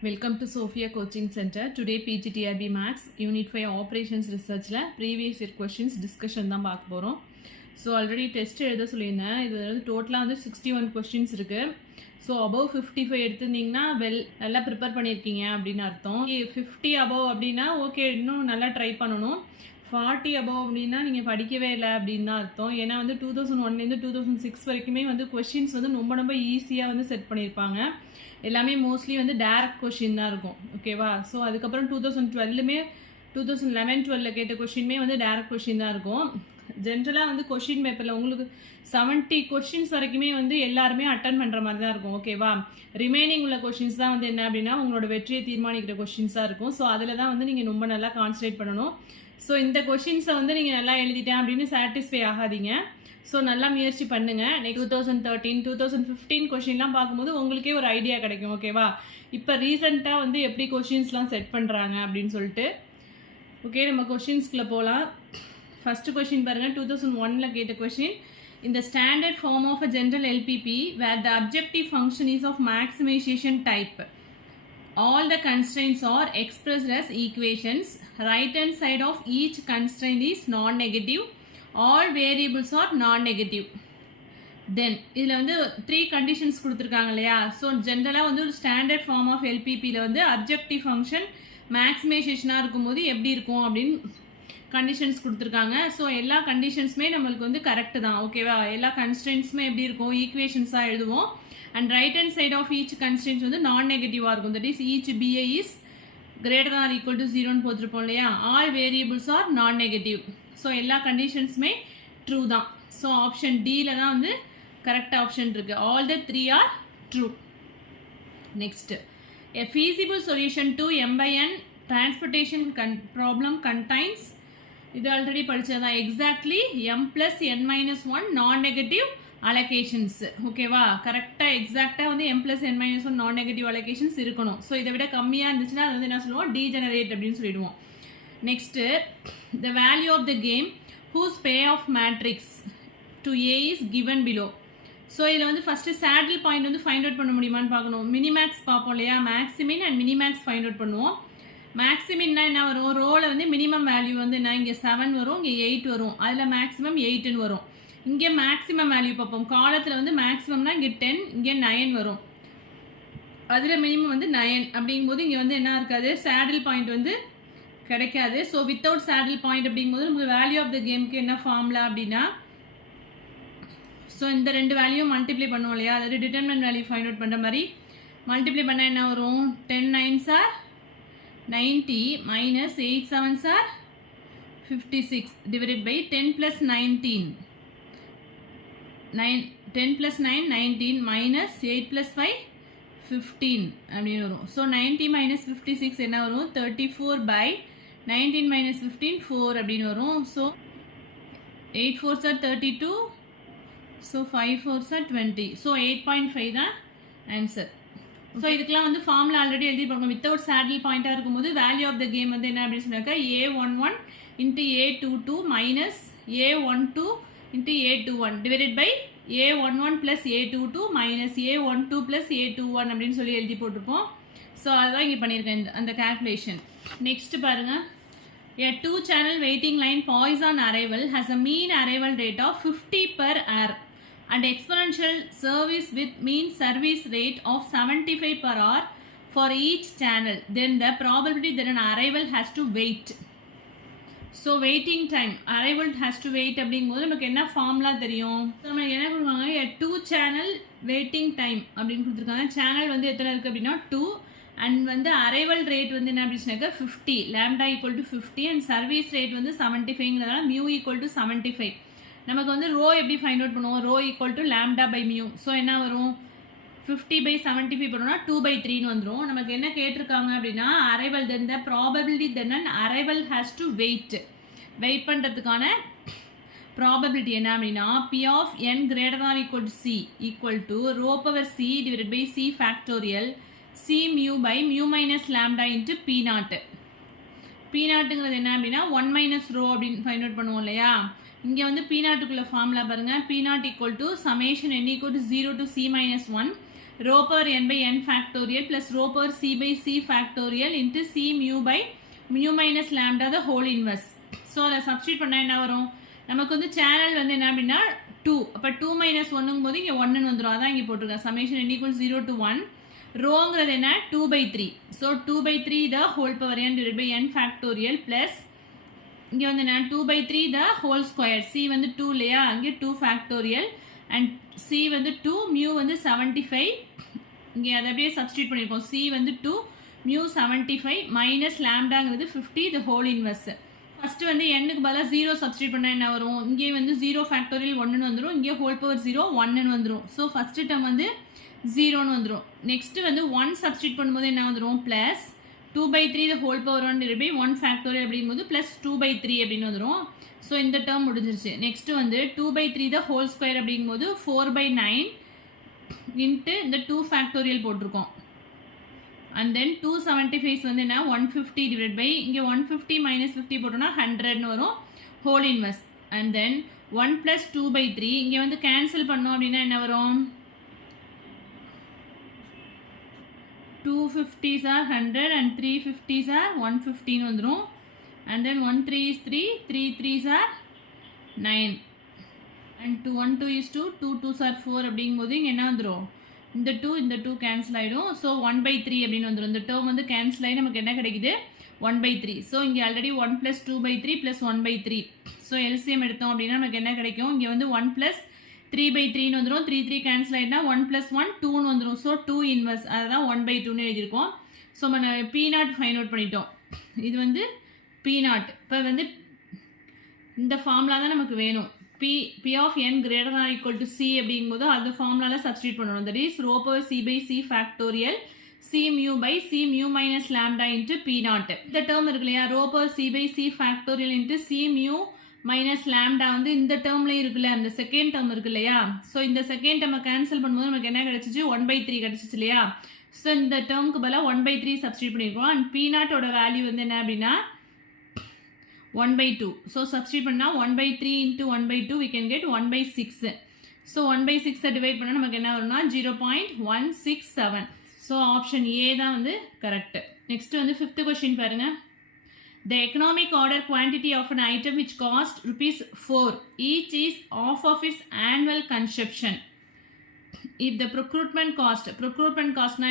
Welcome to Sophia Coaching Center. Today PGTRB Max Unit 5 Operations Research previous year questions discussion தான் பார்க்க போகிறோம். So already test எழுத சொல்லியிருந்தேன். இது வந்து டோட்டலாக வந்து 61 கொஸ்டின்ஸ் இருக்குது. ஸோ அபவ் 55 எடுத்திருந்தீங்கன்னா நல்லா ப்ரிப்பேர் பண்ணியிருக்கீங்க அப்படின்னு அர்த்தம். 50 அபவ் அப்படின்னா ஓகே, இன்னும் நல்லா ட்ரை பண்ணணும். 40 அபவ் அப்படின்னா நீங்கள் படிக்கவே இல்லை அப்படின்னு தான் அர்த்தம். ஏன்னா வந்து 2001லேருந்து 2006 வரைக்குமே வந்து கொஸ்டின்ஸ் வந்து ரொம்ப ஈஸியாக வந்து செட் பண்ணியிருப்பாங்க. எல்லாமே மோஸ்ட்லி வந்து டேரக்ட் கொஷின் தான் இருக்கும். ஓகேவா? ஸோ அதுக்கப்புறம் 2011-12 கேட்ட கொஷினுமே வந்து டேரக்ட் கொஷின் தான் இருக்கும். ஜென்ரலாக வந்து கொஷின் பேப்பரில் உங்களுக்கு 70 கொஷின்ஸ் வரைக்குமே வந்து எல்லாருமே அட்டன் பண்ணுற மாதிரி தான் இருக்கும். ஓகேவா? ரிமைனிங் உள்ள கொஷின்ஸ் தான் வந்து என்ன அப்படின்னா உங்களோட வெற்றியை தீர்மானிக்கிற கொஷின்ஸாக இருக்கும். ஸோ அதில் தான் வந்து நீங்கள் ரொம்ப நல்லா கான்சன்ட்ரேட் பண்ணணும். ஸோ இந்த கொஷின்ஸை வந்து நீங்கள் நல்லா எழுதிட்டேன் அப்படின்னு சாட்டிஸ்ஃபை ஆகாதீங்க. ஸோ நல்லா முயற்சி பண்ணுங்கள். 2013, 2015 கொஷின்லாம் பார்க்கும்போது உங்களுக்கே ஒரு ஐடியா கிடைக்கும். ஓகேவா? இப்போ ரீசெண்டாக வந்து எப்படி கொஷின்ஸ்லாம் செட் பண்ணுறாங்க அப்படின்னு சொல்லிட்டு. ஓகே, நம்ம கொஷின்ஸ்குள்ளே போகலாம். ஃபஸ்ட்டு கொஷின் பாருங்கள். 2001 கேட்ட question. In the standard form of a general LPP where the objective function is of maximization type, all the constraints are expressed as equations. Right hand side of each constraint is non-negative. All variables are non-negative. Then இதில் வந்து 3 conditions கொடுத்துருக்காங்க இல்லையா? So ஜென்ரலாக வந்து ஒரு standard form of எல்பிபியில் வந்து objective function மேக்ஸிமைசேஷனாக இருக்கும்போது எப்படி இருக்கும் அப்படின்னு கண்டிஷன்ஸ் கொடுத்துருக்காங்க. ஸோ எல்லா கண்டிஷன்ஸுமே நம்மளுக்கு வந்து கரெக்டு தான். ஓகேவா? எல்லா கன்ஸ்டன்ட்ஸுமே எப்படி இருக்கும்? ஈக்குவேஷன்ஸாக எழுதுவோம். And right hand side of each constants வந்து நான் நெகட்டிவாக இருக்கும். That is each B A is greater or equal to 0ன்னு போட்டிருப்போம் இல்லையா? All variables are non negative. So எல்லா கண்டிஷன்ஸுமே ட்ரூ தான். ஸோ ஆப்ஷன் டியில் தான் வந்து கரெக்ட் ஆப்ஷன் இருக்குது. All the 3 are true. Next, a feasible solution to m by n transportation problem contains, இது ஆல்ரெடி படித்தது தான். Exactly m plus n minus 1 நான் நெகட்டிவ் அலோகேஷன்ஸ். ஓகேவா? கரெக்டாக எக்ஸாக்டாக வந்து m plus n minus 1 நான் நெகட்டிவ் அலோகேஷன்ஸ் இருக்கணும். ஸோ இதை விட கம்மியாக இருந்துச்சுன்னா அது வந்து என்ன சொல்லுவோம்? டீஜெனரேட் அப்படின்னு சொல்லிடுவோம். Next, the value of the game whose payoff matrix to A is given below. So இதில் வந்து ஃபஸ்ட்டு சேடில் பாயிண்ட் வந்து ஃபைண்ட் அவுட் பண்ண முடியுமான்னு பார்க்கணும். மினிமேக்ஸ் பார்ப்போம் இல்லையா? Maximin and minimax find out பண்ணுவோம். மேக்ஸிமின்னா என்ன வரும்? ரோவில் வந்து மினிமம் வேல்யூ வந்து என்ன? இங்கே 7 வரும், இங்கே 8 வரும், அதில் மேக்ஸிமம் 8ன்னு வரும். இங்கே மேக்ஸிமம் வேல்யூ பார்ப்போம். காலத்தில் வந்து மேக்ஸிமம்னா இங்கே 10, இங்கே 9 வரும், அதில் மினிமம் வந்து 9. அப்படிங்கும்போது இங்கே வந்து என்ன இருக்காது? சேடில் பாயிண்ட் வந்து கிடைக்காது. ஸோ வித்தவுட் சேடில் பாயிண்ட் அப்படிங்கும்போது நமக்கு வேல்யூ ஆஃப் த கேமுக்கு என்ன ஃபார்முலா அப்படின்னா, ஸோ இந்த ரெண்டு வேல்யூவும் மல்டிப்ளை பண்ணுவோம் இல்லையா? அதாவது டிட்டர்மினன்ட் வேல்யூ ஃபைண்ட் அவுட் பண்ணுற மாதிரி மல்டிப்ளை பண்ணால் என்ன வரும்? 10 9s are 90 minus 8 7s are 56 divided by 10 plus 19. 10 plus 9 19 minus 8 plus 5 15 அப்படின்னு வரும். ஸோ 90 minus 56 என்ன வரும்? 34 by 19 minus 15 4 அப்படின்னு வரும். So 8 4s are 32. So 5 4s are 20. So 8.5 தான் ஆன்சர். ஸோ இதுக்கெலாம் வந்து ஃபார்முலா ஆல்ரெடி எழுதி பார்க்கணும். வித்தவுட் சேடில் பாயிண்ட்டாக இருக்கும்போது வேல்யூ ஆஃப் த கேம் வந்து என்ன அப்படின்னு சொன்னாக்கா A11 into A22 minus A12 into A21 divided by A11 plus A22 minus A12 plus A21 அப்படின்னு சொல்லி எழுதி போட்டிருப்போம். ஸோ அதுதான் இங்கே பண்ணியிருக்கேன் அந்த கேல்குலேஷன். நெக்ஸ்ட் பாருங்கள். A 2-channel waiting line Poisson arrival has a mean arrival rate of 50 per hour and exponential service with mean service rate of 75 per hour for each channel. Then the probability that an arrival has to wait. So waiting time, arrival has to wait அப்படிங்கும்போது நமக்கு என்ன formula தெரியும்? நம்ம என்ன கொடுப்பாங்க? A 2-channel waiting time அப்படின்னு கொடுத்துருக்காங்க. Channel வந்து எத்தனை இருக்குது அப்படின்னா 2 அண்ட் வந்து அரைவல் ரேட் வந்து என்ன அப்படின்னாக்கா 50, lambda equal to 50 and service rate வந்து 75ங்கிறதுனால மியூ ஈக்குவல் டு 75. நமக்கு வந்து ரோ எப்படி ஃபைண்ட் அவுட் பண்ணுவோம்? Rho equal to lambda by mu. So என்ன வரும்? 50 by 75 பண்ணோம்னா 2/3ன்னு வந்துடும். நமக்கு என்ன கேட்டிருக்காங்க அப்படின்னா arrival then the probability then and arrival has to wait பண்ணுறதுக்கான ப்ராபபிலிட்டி என்ன அப்படின்னா P of n greater than or equal to C equal to rho power C divided by C factorial C mu by mu minus lambda into P naught. P நாட்டுங்கிறது என்ன அப்படின்னா 1 minus rho அப்படின்னு find out பண்ணுவோம் இல்லையா? இங்கே வந்து P நாட்டுக்குள்ள formula பாருங்கள். P not equal to summation n equal to 0 to C minus 1 rho power n by n factorial plus rho power c by c factorial into c mu by mu minus lambda the whole inverse. So அதை substitute பண்ணால் என்ன வரும், நமக்கு வந்து channel வந்து என்ன அப்படின்னா 2, அப்போ 2 minus 1ங்கும் போது இங்கே 1ன்னு வந்துடும். அதான் இங்கே போட்டிருக்கேன் சமேஷன் n equals 0 to 1. ரோங்கிறது என்ன 2/3. So 2/3 the whole power n divided by n factorial plus இங்கே வந்து என்ன 2/3 the whole square. c வந்து 2 இல்லையா, அங்கே 2 factorial and c வந்து 2, mu வந்து 75. இங்கே அதை அப்படியே சப்ஸ்டியூட் பண்ணியிருக்கோம். c வந்து 2, mu 75 மைனஸ் லேம்டாங்கிறது 50 the whole inverse. ஃபஸ்ட்டு வந்து எண்ணுக்கு பதிலாக 0 சப்ஸ்டியூட் பண்ணால் என்ன வரும், இங்கே வந்து 0 ஃபேக்டோரியல் 1ன்னு வந்துடும், இங்கே ஹோல் பவர் 0 1ன்னு வந்துடும். ஸோ ஃபஸ்ட்டு டேர்ம் வந்து 0ன்னு வந்துடும். நெக்ஸ்ட்டு வந்து 1 சப்ஸ்டியூட் பண்ணும்போது என்ன வந்துடும், plus 2/3 the whole power 1 divided by 1 factorial அப்படிங்கும்போது ப்ளஸ் 2/3 அப்படின்னு வந்துடும். ஸோ இந்த டேர்ம் முடிஞ்சிருச்சு. நெக்ஸ்ட்டு வந்து 2/3 the whole square அப்படிங்கும்போது 4/9 இன்ட்டு இந்த 2 ஃபேக்டோரியல் போட்டிருக்கோம். and then 275 வந்து என்ன 150 divided by இங்கே 150 minus 50 போட்டோம்னா 100ன்னு வரும் whole inverse. and then 1 plus 2/3 இங்கே வந்து கேன்சல் பண்ணோம் அப்படின்னா என்ன வரும், 250s are 100 and 350s are 150ன்னு வந்துடும். and then 1 3 is 3, 3 3s are 9 and 2 1 2 is 2, 2 2s are 4 அப்படிங்கும்போது இங்கே என்ன வந்துடும், இந்த 2 கேன்சல் ஆகிடும். ஸோ 1/3 அப்படின்னு வந்துடும். இந்த டேர்ம் வந்து கேன்சல் ஆகி நமக்கு என்ன கிடைக்குது 1/3. ஸோ இங்கே ஆல்ரெடி 1 + 2/3 + 1/3. ஸோ எல்சிஎம் எடுத்தோம் அப்படின்னா நமக்கு என்ன கிடைக்கும், இங்கே வந்து 1 + 3/3ன்னு வந்துடும். 3 3 கேன்சல் ஆகிட்டா 1 + 1 2ன்னு வந்துடும். ஸோ 2 இன்வர்ஸ், அதுதான் 1/2ன்னு எழுதியிருக்கோம். ஸோ நம்ம P0 ஃபைண்ட் அவுட் பண்ணிட்டோம். இது வந்து P0. இப்போ வந்து இந்த ஃபார்முலா தான் நமக்கு வேணும். P of n greater than or equal to c அப்படிங்கும்போது அந்த ஃபார்முலாவில் சப்ஸ்டியூட் பண்ணணும். That is row power c by c factorial c mu by c mu minus lambda into P0. இந்த டேர்ம் இருக்கு இல்லையா, row power c by c factorial into c mu minus lambda வந்து இந்த டேர்ம்லேயும் இருக்குல்ல, அந்த செகண்ட் டேர்ம் இருக்கு இல்லையா. So இந்த செகண்ட் டேர்மை கேன்சல் பண்ணும்போது நமக்கு என்ன கிடைச்சிச்சு 1/3 கிடைச்சிச்சு இல்லையா. ஸோ இந்த டேர்முக்கு பதிலாக 1/3 சப்ஸ்டியூட் பண்ணியிருக்கோம். அண்ட் P0ஓட வேல்யூ வந்து என்ன அப்படின்னா 1/2. So substitute பண்ணா 1/3 into 1/2 we can get 1/6. So 1/6 divide பண்ணா நமக்கு என்ன வரும்னா 0.167. So option A தான் வந்து correct. Next வந்து 5th question பாருங்க. The economic order quantity of an item which cost ₹4 each is half of its annual consumption. If the procurement cost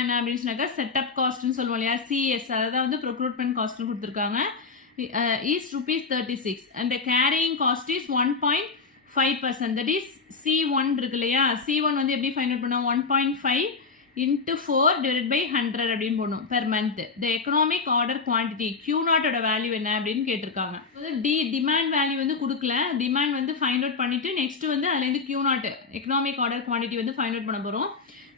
என்ன அப்படின்னு சொன்னாக்கா setup cost ன்னு சொல்லுவோம் இல்லையா, CS அதாவது வந்து procurement cost ன்னு கொடுத்துருக்காங்க. Is ₹36 and the carrying cost is 1.5%. that is C1 இருக்கு இல்லையா, C1 வந்து எப்படி ஃபைண்ட் அவுட் பண்ணோம், 1.5 into 4 divided by 100 அப்படின்னு போடணும் per month. The economic order quantity Q0 ஓட வேல்யூ என்ன அப்படின்னு கேட்டிருக்காங்க. டிமாண்ட் வேல்யூ வந்து கொடுக்கல, டிமாண்ட் வந்து ஃபைண்ட் அவுட் பண்ணிட்டு நெக்ஸ்ட் வந்து அதுலேருந்து Q0 எக்கனாமிக் ஆர்டர் குவான்டிட்டி வந்து ஃபைண்ட் அவுட் பண்ண போகிறோம்.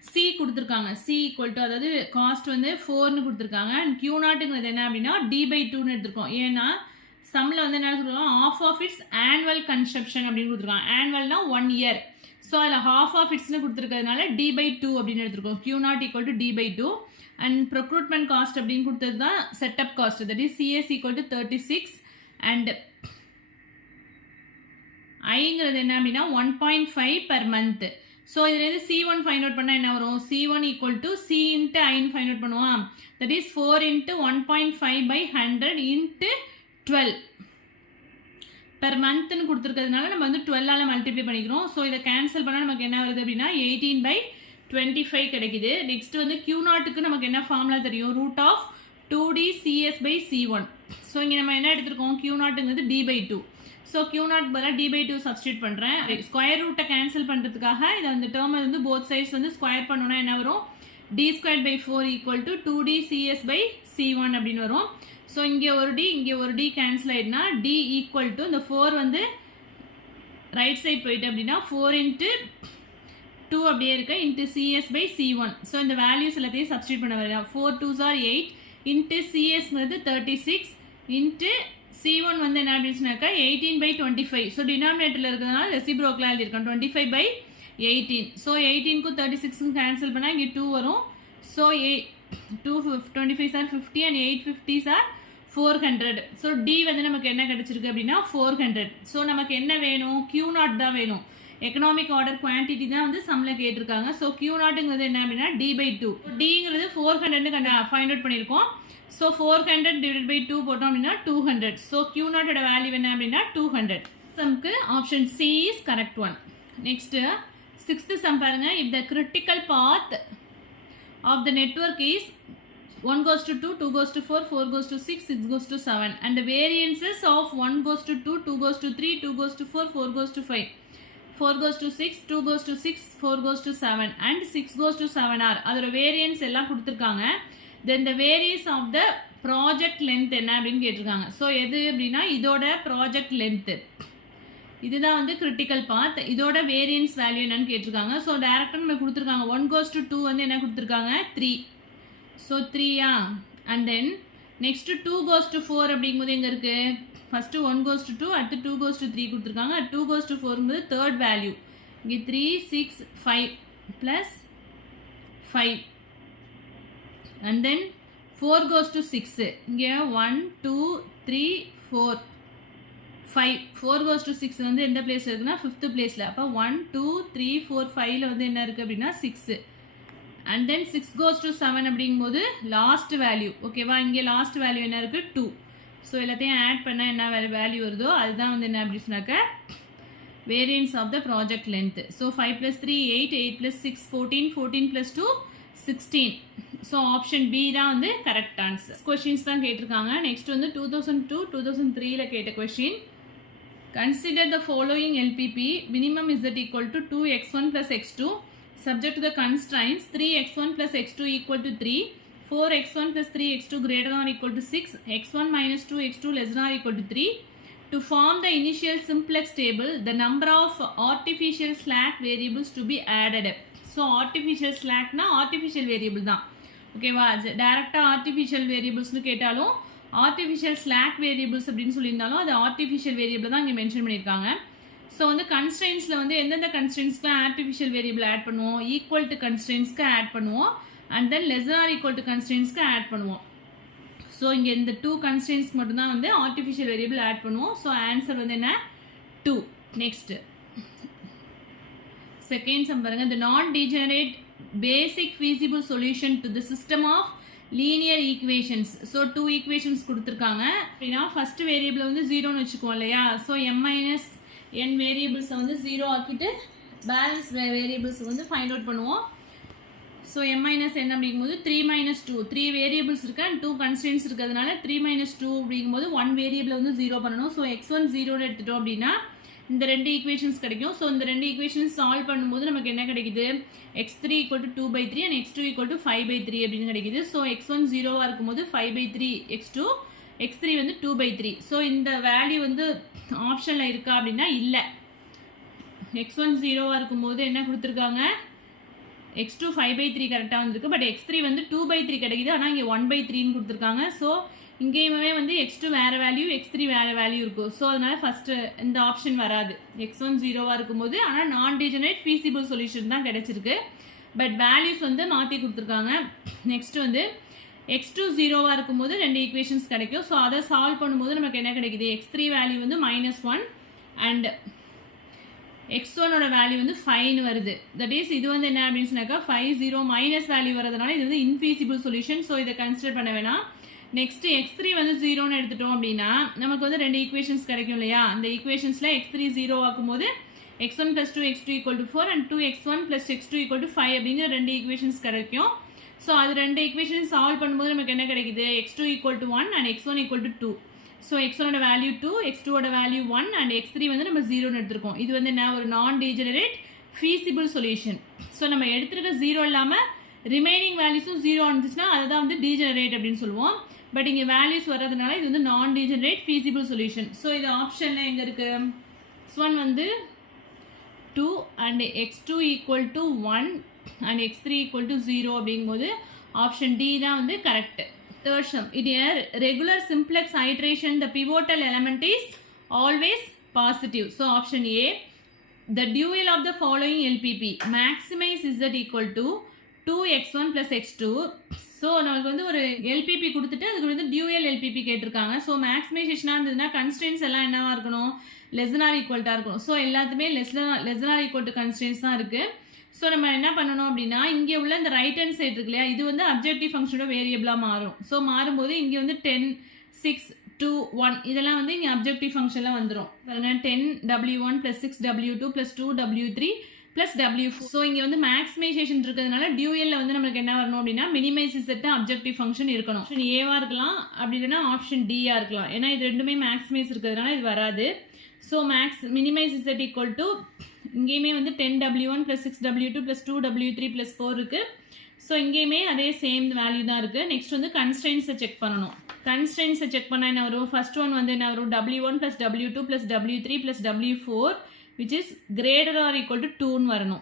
சி கொடுத்துருக்காங்க, சி ஈக்குவல் டு அதாவது காஸ்ட் வந்து 4ன்னு கொடுத்துருக்காங்க. அண்ட் Q0ங்கிறது என்ன அப்படின்னா D/2ன்னு எடுத்துருக்கோம். ஏன்னா சம்மில் வந்து என்ன சொல்லுவோம், half of its annual consumption அப்படின்னு கொடுத்துருக்காங்க. ஆனுவல்னா 1 year. ஸோ அதில் half of itsன்னு கொடுத்துருக்கிறதுனால D/2 அப்படின்னு எடுத்துருக்கோம். Q0 equal to D/2. And procurement cost அப்படின்னு கொடுத்தது தான் setup cost, that is CS equal to 36. அண்ட் ஐங்கிறது என்ன அப்படின்னா 1.5 per month. ஸோ இதுலேருந்து C1 ஃபைண்ட் அவுட் பண்ணால் என்ன வரும், C1 equal to C into ஐன்னு ஃபைண்ட் அவுட் பண்ணுவோம். That is 4 into 1.5/100 into 12 per monthன்னு கொடுத்துருக்கிறதுனால நம்ம வந்து 12ஆல் மல்டிப்ளை பண்ணிக்கிறோம். ஸோ இதை கேன்சல் பண்ணால் நமக்கு என்ன வருது அப்படின்னா 18/25 கிடைக்குது. நெக்ஸ்ட் வந்து Q0க்கு நமக்கு என்ன ஃபார்முலா தெரியும், √2DCS/C1. ஸோ இங்கே நம்ம என்ன எடுத்திருக்கோம், Q0ங்கிறது D/2. ஸோ Q0 பதிலாக D/2 சப்ஸ்டியூட் பண்ணுறேன். ஸ்கொயர் ரூட்டை கேன்சல் பண்ணுறதுக்காக இதை வந்து டேர்மை வந்து போத் சைட்ஸ் வந்து ஸ்கொயர் பண்ணோன்னா என்ன வரும், D²/4 ஈக்குவல் டு 2DCS/C1 அப்படின்னு வரும். ஸோ இங்கே ஒரு D இங்கே ஒரு D கேன்சல் ஆகிடுனா D ஈக்குவல் டு இந்த 4 வந்து ரைட் சைட் போயிட்டு அப்படின்னா 4 into 2 அப்படியே இருக்கு இன்ட்டு CS/C1. ஸோ இந்த வேல்யூஸ் எல்லாத்தையும் சப்ஸ்டியூட் பண்ண வரலாம். 4 2s are 8 into CSங்கிறது 36 into C1 வந்து என்ன அப்படின்னு சொன்னாக்கா 18/25. ஸோ டினாமினேட்டரில் இருக்கிறதுனால ரெசிப்ரோக்கலாக எழுதியிருக்கோம் 25/18. ஸோ 18க்கும் 36க்கும் கேன்சல் பண்ணால் இங்கே 2 வரும். So 25s are 50 and 850s are 400. So D வந்து நமக்கு என்ன கிடைச்சிருக்கு அப்படின்னா 400. ஸோ நமக்கு என்ன வேணும், Q0 தான் வேணும். எக்கனாமிக் ஆர்டர் குவான்டிட்டி தான் வந்து சம்ல கேட்டிருக்காங்க. ஸோ Q0ங்கிறது என்ன அப்படின்னா D/2. Dங்கிறது 400 ஃபைண்ட் அவுட் பண்ணியிருக்கோம். ஸோ 400 டிவைட் பை 2 போட்டோம் அப்படின்னா 200. ஸோ Q0ஓட வேல்யூ என்ன அப்படின்னா 200. சம்க்கு option C is correct one. Next 6th sum பாருங்க. If the critical path of the network is 1 goes to 2, 2 goes to 4, 4 goes to 6, 6 goes to 7 and the variances of 1 goes to 2, 2 goes to 3, 2 goes to 4, 4 goes to 5, 4 goes to 6, 2 goes to 6, 4 goes to 7 and 6 goes to 7 are அதோட variance எல்லாம் கொடுத்துருக்காங்க. then the variance of the project length என்ன அப்படின்னு கேட்டிருக்காங்க. So எது அப்படின்னா இதோட project length, இதுதான் வந்து கிரிட்டிக்கல் பாத். இதோட வேரியன்ஸ் வேல்யூ என்னன்னு கேட்டிருக்காங்க. ஸோ டேரக்டாக நம்ம கொடுத்துருக்காங்க. 1 goes to 2 வந்து என்ன கொடுத்துருக்காங்க 3. ஸோ 3யா and then next 2 goes to 4 அப்படிங்கும்போது எங்கே இருக்குது? ஃபஸ்ட்டு 1 goes to 2, அடுத்து 2 goes to 3 கொடுத்துருக்காங்க. 2 goes to 4ங்கிறது தேர்ட் வேல்யூ. இங்கே 3, 6, 5 plus 5 and then 4 goes to 6. இங்கே 1, 2, 3, 4, 5. 4 goes to 6 வந்து எந்த பிளேஸில் இருக்குன்னா 5th பிளேஸில். அப்போ 1, 2, 3, 4, 5ல் வந்து என்ன இருக்குது அப்படின்னா 6. அண்ட் தென் 6 goes to 7 அப்படிங்கும்போது லாஸ்ட் வேல்யூ. ஓகேவா? இங்கே லாஸ்ட் வேல்யூ என்ன இருக்குது 2. ஸோ எல்லாத்தையும் ஆட் பண்ணால் என்ன வேல்யூ வருதோ அதுதான் வந்து என்ன அப்படி சொன்னாக்க variance of the project length. So 5 + 3 8, 8 + 6 14, 14 + 2 16. So option B தான் வந்து கரெக்ட் ஆன்சர். கொஷின்ஸ் தான் கேட்டிருக்காங்க. நெக்ஸ்ட் வந்து 2002, 2003ல் கேட்ட question. Consider the following LPP. Minimum Z = 2x1 + x2 subject to the constraints 3x1 + x2 = 3, 4x1 + 3x2 greater than or equal to 6, x1 minus 2x2 less than or equal to 3. To form the initial simplex table, the number of artificial slack variables to be added. So artificial slack na artificial variable தான். ஓகேவா? டைரக்டாக artificial வேரியபிள்ஸ்னு கேட்டாலும் artificial slack variables அப்படின்னு சொல்லியிருந்தாலும் அது artificial variable தான் இங்கே mention பண்ணியிருக்காங்க. ஸோ வந்து கன்ஸ்ட்ரெயின்ஸில் வந்து எந்தெந்த கன்ஸ்ட்ரெயின்ஸ்க்குலாம் ஆர்டிஃபிஷியல் வேரியபிள் ஆட் பண்ணுவோம்? ஈக்குவல் டு கன்ஸ்ட்ரெயின்ஸ்க்கு ஆட் பண்ணுவோம் and then less or equal to கன்ஸ்ட்ரெயின்ஸ்க்கு ஆட் பண்ணுவோம். ஸோ இங்கே இந்த 2 கன்ஸ்ட்ரெயின்ஸ்க்கு மட்டும்தான் வந்து ஆர்டிஃபிஷியல் வேரியபிள் ஆட் பண்ணுவோம். ஸோ ஆன்சர் வந்து என்ன 2. நெக்ஸ்ட் செகண்ட் சம் பாருங்க. the non-degenerate basic feasible solution to the system of linear equations. So 2 equations கொடுத்துருக்காங்க அப்படின்னா ஃபர்ஸ்ட் வேரியபிள் வந்து 0ன்னு வச்சுக்குவோம் இல்லையா? ஸோ n வேரியபிள்ஸை வந்து 0 ஆக்கிட்டு பேலன்ஸ் வேரியபிள்ஸ் வந்து ஃபைண்ட் அவுட் பண்ணுவோம். ஸோ m - n அப்படிங்கும்போது 3 - 2 3 வேரியபிள்ஸ் இருக்கு அண்ட் 2 கன்ஸ்டன்ட்ஸ் இருக்கிறதுனால 3 - 2 அப்படிங்கும்போது 1 வேரியபிளை வந்து 0 பண்ணணும். ஸோ x1 0ன்னு எடுத்துட்டோம் அப்படின்னா இந்த 2 ஈக்குவேஷன்ஸ் கிடைக்கும். ஸோ இந்த 2 ஈக்குவேஷன்ஸ் சால்வ் பண்ணும்போது நமக்கு என்ன கிடைக்குது? x3 = 2/3 and x2 = 5/3 அப்படின்னு கிடைக்குது. ஸோ x1 0வாக இருக்கும்போது 5/3 x2, x3 வந்து 2/3. ஸோ இந்த வேல்யூ வந்து ஆப்ஷனில் இருக்கா அப்படின்னா இல்லை. x1 0வாக இருக்கும்போது என்ன கொடுத்துருக்காங்க? x2 5/3 கரெக்டாக வந்திருக்கு. பட் x3 வந்து 2/3 கிடைக்குது. ஆனால் இங்கே 1/3ன்னு கொடுத்துருக்காங்க. ஸோ இங்கேயுமே வந்து x2 வேறு வேல்யூ, x3 வேறு வேல்யூ இருக்கும். ஸோ அதனால் ஃபஸ்ட்டு இந்த ஆப்ஷன் வராது. x1 0வாக இருக்கும்போது ஆனால் நான் டிஜெனரேட் ஃபீஸிபிள் சொல்யூஷன் தான் கிடைச்சிருக்கு. பட் வேல்யூஸ் வந்து மாற்றி கொடுத்துருக்காங்க. நெக்ஸ்ட்டு வந்து x2 0வாக இருக்கும்போது 2 ஈக்குவேஷன்ஸ் கிடைக்கும். ஸோ அதை சால்வ் பண்ணும்போது நமக்கு என்ன கிடைக்குது? x3 வேல்யூ வந்து -1 அண்ட் x1ஓட வேல்யூ வந்து 5ன்னு வருது. தட் இஸ் இது வந்து என்ன அப்படின்னு சொன்னாக்கா 5 0 மைனஸ் வேல்யூ வரதுனால இது வந்து இன்ஃபீசிபிள் சொல்யூஷன். ஸோ இதை கன்சிடர் பண்ண வேணாம். நெக்ஸ்ட்டு x3 வந்து 0ன்னு எடுத்துட்டோம் அப்படின்னா நமக்கு வந்து 2 ஈக்குவேஷன்ஸ் கிடைக்கும் இல்லையா? அந்த ஈக்குவேஷன்ஸில் x3 0 ஆக்கும்போது x1 + 2 x2 = 4 and 2x1 + x2 = 5 அப்படிங்கிற 2 ஈக்குவேஷன்ஸ் கிடைக்கும். ஸோ அது 2 ஈக்குவேஷன்ஸ் சால்வ் பண்ணும்போது நமக்கு என்ன கிடைக்குது? x2 = 1 and x1 = 2. ஸோ x1ஓட வேல்யூ 2, x2ஓட வேல்யூ 1 அண்ட் x3 வந்து நம்ம 0ன்னு எடுத்துருக்கோம். இது வந்து என்ன? ஒரு நான் டீஜெனரேட் ஃபீஸிபிள் சொல்யூஷன். ஸோ நம்ம எடுத்துருக்க 0 இல்லாமல் ரிமைனிங் வேல்யூஸும் 0 இருந்துச்சுன்னா அதை தான் வந்து டீஜெனரேட் அப்படின்னு சொல்லுவோம். பட் இங்கே வேல்யூஸ் வர்றதுனால இது வந்து நான் டீஜெனரேட் ஃபீஸிபிள் சொல்யூஷன். ஸோ இது ஆப்ஷனில் எங்கே இருக்குது? x1 வந்து 2 அண்ட் x2 = 1 அண்ட் x3 = 0 அப்படிங்கும்போது ஆப்ஷன் டி தான் வந்து correct. Third sum. In a regular simplex iteration, the pivotal element is always positive. So option A. The dual of the following LPP. Maximize Z = 2x1 + x2. So நமக்கு வந்து ஒரு LPP கொடுத்துட்டு அதுக்கு வந்து dual LPP கேட்டிருக்காங்க. So மேக்ஸிமைசேஷனாக இருந்ததுன்னா கன்ஸ்டன்ஸ் எல்லாம் என்னவா இருக்கணும், லெஸ் தென் ஆர் ஈக்குவல்ட்டாக இருக்கணும். ஸோ எல்லாத்துமே less than or equal to constants தான் இருக்குது. ஸோ நம்ம என்ன பண்ணணும் அப்படின்னா, இங்கே உள்ள இந்த ரைட் ஹேண்ட் சைடு இருக்கு இல்லையா, இது வந்து அப்ஜெக்டிவ் ஃபங்க்ஷனோட வேரியபிளாக மாறும். ஸோ மாறும்போது இங்கே வந்து 10, 6, 2, 1 இதெல்லாம் வந்து இங்கே அப்ஜெக்டிவ் ஃபங்க்ஷனில் வந்துடும். பாருங்க 10W1 + 6W2 + 2W3 + W4. So இங்கே வந்து மேக்ஸிமைசேஷன் இருக்கிறதுனால டியூயலில் வந்து நம்மளுக்கு என்ன வரணும் அப்படின்னா, மினிமைஸ் செட் அப்ஜெக்டிவ் ஃபங்க்ஷன் இருக்கணும். ஆப்ஷன் ஏவா இருக்கலாம், அப்படி இல்லைன்னா ஆப்ஷன் டியா இருக்கலாம். ஏன்னா இது ரெண்டுமே மேக்ஸிமைஸ் இருக்கிறதுனால இது வராது. So minimize set equal to இங்கேயுமே வந்து 10W1 + 6W2 + 2W3 + 4 இருக்குது. ஸோ இங்கேயுமே அதே சேம் வேல்யூ தான் இருக்குது. நெக்ஸ்ட் வந்து கன்ஸ்ட்ரெயின்ஸை செக் பண்ணணும். கன்ஸ்ட்ரெயின்ஸை செக் பண்ணால் என்ன வரும், ஃபர்ஸ்ட் ஒன் வந்து என்ன வரும், W1 + W2 + W3 + W4 which is greater or equal to 2 வரணும்.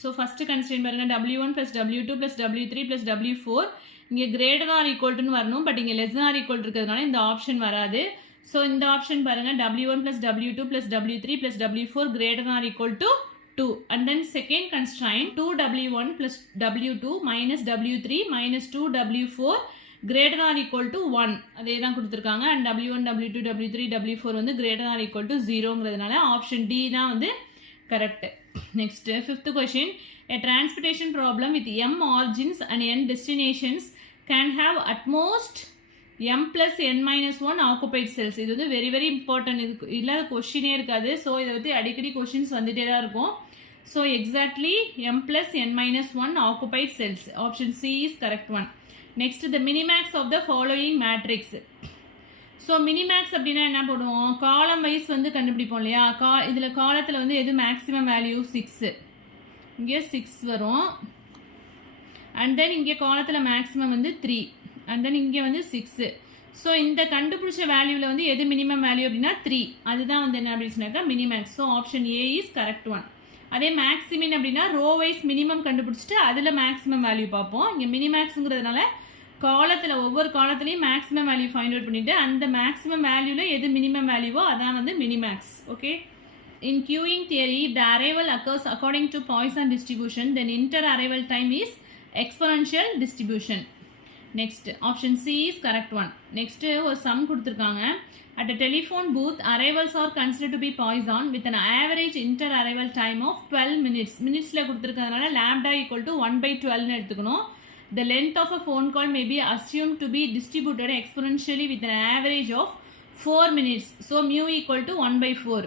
ஸோ ஃபஸ்ட்டு கன்ஸ்ட்ரெயின் பாருங்கள், W1 + W2 + W3 + W4 இங்கே greater or equal to வரணும். பட் இங்கே less than or equal இருக்கிறதுனால இந்த ஆப்ஷன் வராது. ஸோ இந்த ஆப்ஷன் பாருங்கள், W1 + W2 + W3 + W4 greater or equal to 2. And then second constraint 2W1 + W2 - W3 - 2W4 greater or equal to 1 அதே தான் கொடுத்துருக்காங்க. And W1, W2, W3, W4 வந்து greater or equal to 0ங்கிறதுனால option D தான் வந்து correct. Next fifth question, a transportation problem with m origins and n destinations can have at most m + n - 1 occupied cells. இது வந்து very very important. இது இல்லாத கொஸ்டினே இருக்காது. So இதை பற்றி அடிக்கடி கொஸ்டின்ஸ் வந்துகிட்டே தான் இருக்கும். So exactly m + n - 1 occupied cells. Option C is correct one. Next the minimax of the following matrix. So minimax அப்படின்னா என்ன பண்ணுவோம், காலம் வைஸ் வந்து கண்டுபிடிப்போம் இல்லையா. இதில் காலத்தில் வந்து எது மேக்ஸிமம் வேல்யூ 6, இங்கே 6 வரும். அண்ட் தென் இங்கே காலத்தில் மேக்ஸிமம் வந்து 3, அண்ட் தென் இங்கே வந்து 6. ஸோ இந்த கண்டுபிடிச்ச வேல்யூவில் வந்து எது மினிமம் வேல்யூ அப்படின்னா 3. அதுதான் வந்து என்ன அப்படின்னு சொன்னாக்கா minimax. So option A is correct one. அதே மேக்ஸிமின் அப்படின்னா ரோ வைஸ் மினிமம் கண்டுபிடிச்சிட்டு அதில் மேக்ஸிமம் வேல்யூ பார்ப்போம். இங்கே மினிமேக்ஸுங்கிறதுனால காலத்தில் ஒவ்வொரு காலத்துலேயும் மேக்ஸிமம் வேல்யூ ஃபைண்ட் அவுட் பண்ணிவிட்டு அந்த மேக்ஸிமம் வேல்யூவில் எது மினிமம் வேல்யூவோ அதான் வந்து minimax. Okay. In queuing theory, the arrival occurs according to Poisson distribution, then inter-arrival time is exponential distribution. Next, option C is correct one. Next, ஒரு sum கொடுத்துருக்காங்க. At a telephone booth, arrivals are considered to be Poisson with an average inter-arrival time of 12 minutes. மினிட்ஸில் கொடுத்துருக்கிறதுனால lambda equal to 1/12 எடுத்துக்கணும். The length of a phone call may be assumed to be distributed exponentially with an average of 4 minutes. So mu equal to 1/4.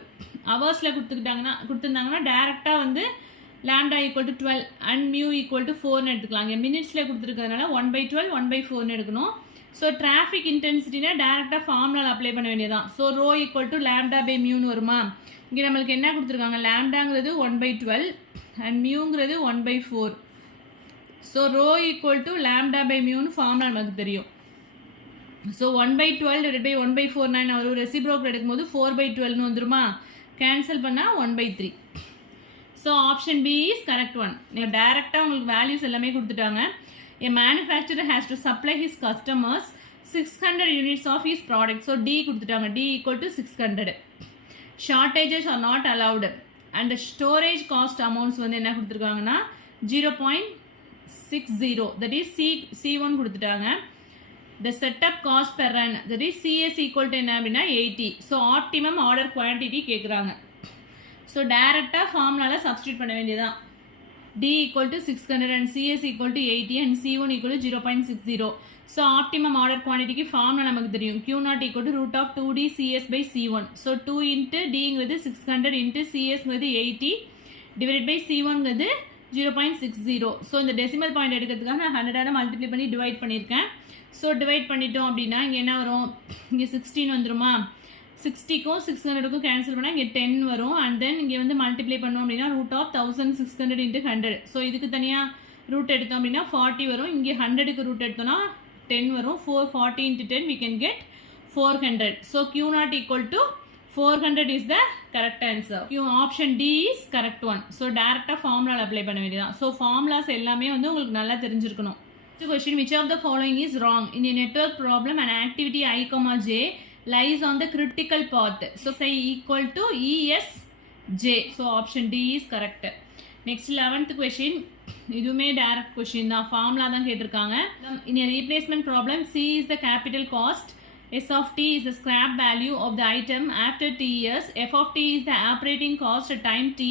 ஹவர்ஸில் கொடுத்துருந்தாங்கன்னா டேரெக்டாக வந்து lambda equal to 12 and mu equal to 4 எடுத்துக்கலாம். இங்கே மினிட்ஸில் கொடுத்துருக்கிறதுனால 1/12 1/4 எடுக்கணும். So traffic இன்டென்சிட்டினா டேரெக்டாக ஃபார்முலாவில் அப்ளை பண்ண வேண்டியதான். ஸோ ரோ ஈக்குவல் டு λ/μன்னு வருமா. இங்கே நம்மளுக்கு என்ன கொடுத்துருக்காங்க, லாம்டாங்கிறது 1/12 அண்ட் மியூங்கிறது 1/4. ஸோ ரோ ஈக்குவல் டு λ/μன்னு ஃபார்முலா நமக்கு தெரியும். ஸோ 1/12 / 1/4 ஒரு ரெசிப்ரோக்கல் எடுக்கும்போது 4/12ன்னு வந்துருமா. கேன்சல் பண்ணால் 1/3. So option B is correct one. டேரெக்டாக உங்களுக்கு வேல்யூஸ் எல்லாமே கொடுத்துட்டாங்க. A manufacturer has to supply his customers 600 units of his product. So D கொடுத்துட்டாங்க, D equal to 600. Shortages are not allowed and the storage cost amounts வந்து என்ன கொடுத்துருக்காங்கன்னா 0.60, that is C1 கொடுத்துட்டாங்க. The setup cost per run, that is CS equal to என்ன அப்படின்னா 80. So optimum order quantity கேட்குறாங்க. So டேரெக்டாக ஃபார்முலாவில் சப்ஸ்டியூட் பண்ண வேண்டியதான். D equal to 600 and CS equal to 80 and C1 equal to 0.60. So optimum order quantity की formula நமக்கு தெரியும். Q0 equal to √2D CS by C1. So 2 into D ங்கிறது 600 into CS ங்கிறது 80 divided by C1 ங்கிறது 0.60. So இந்த decimal point எடுக்கிறதுக்காக நான் 100 multiply பண்ணி டிவைட் பண்ணியிருக்கேன். ஸோ டிவைட் பண்ணிட்டோம் அப்படின்னா இங்கே என்ன வரும், இங்கே 16 வந்துருமா. 60க்கும் 600க்கும் கேன்சல் பண்ணால் இங்கே 10 வரும். அண்ட் தென் இங்கே வந்து மல்டிப்ளை பண்ணோம் அப்படின்னா √1600 into 100. ஸோ இதுக்கு தனியாக ரூட் எடுத்தோம் அப்படின்னா 40 வரும். இங்கே 100க்கு ரூட் எடுத்தோம்னா 10 வரும். 440 into 10 we can get 400. So Q0 equal to 400 is the correct answer. Option D is correct one. So டேரெக்டாக ஃபார்முலாவில் அப்ளை பண்ண வேண்டியதான். ஸோ ஃபார்முலாஸ் எல்லாமே வந்து உங்களுக்கு நல்லா தெரிஞ்சிருக்கணும். Question, which of the following is wrong? In a network problem, an activity I, J lies on the critical path. So say equal to ESJ. So option D is correct. Next 11th question, இதுவுமே direct question தான், formula தான் கேட்டிருக்காங்க. இன் a replacement problem, C is the capital cost, S of t is the scrap value of the item after t years, F of t is the operating cost at time t,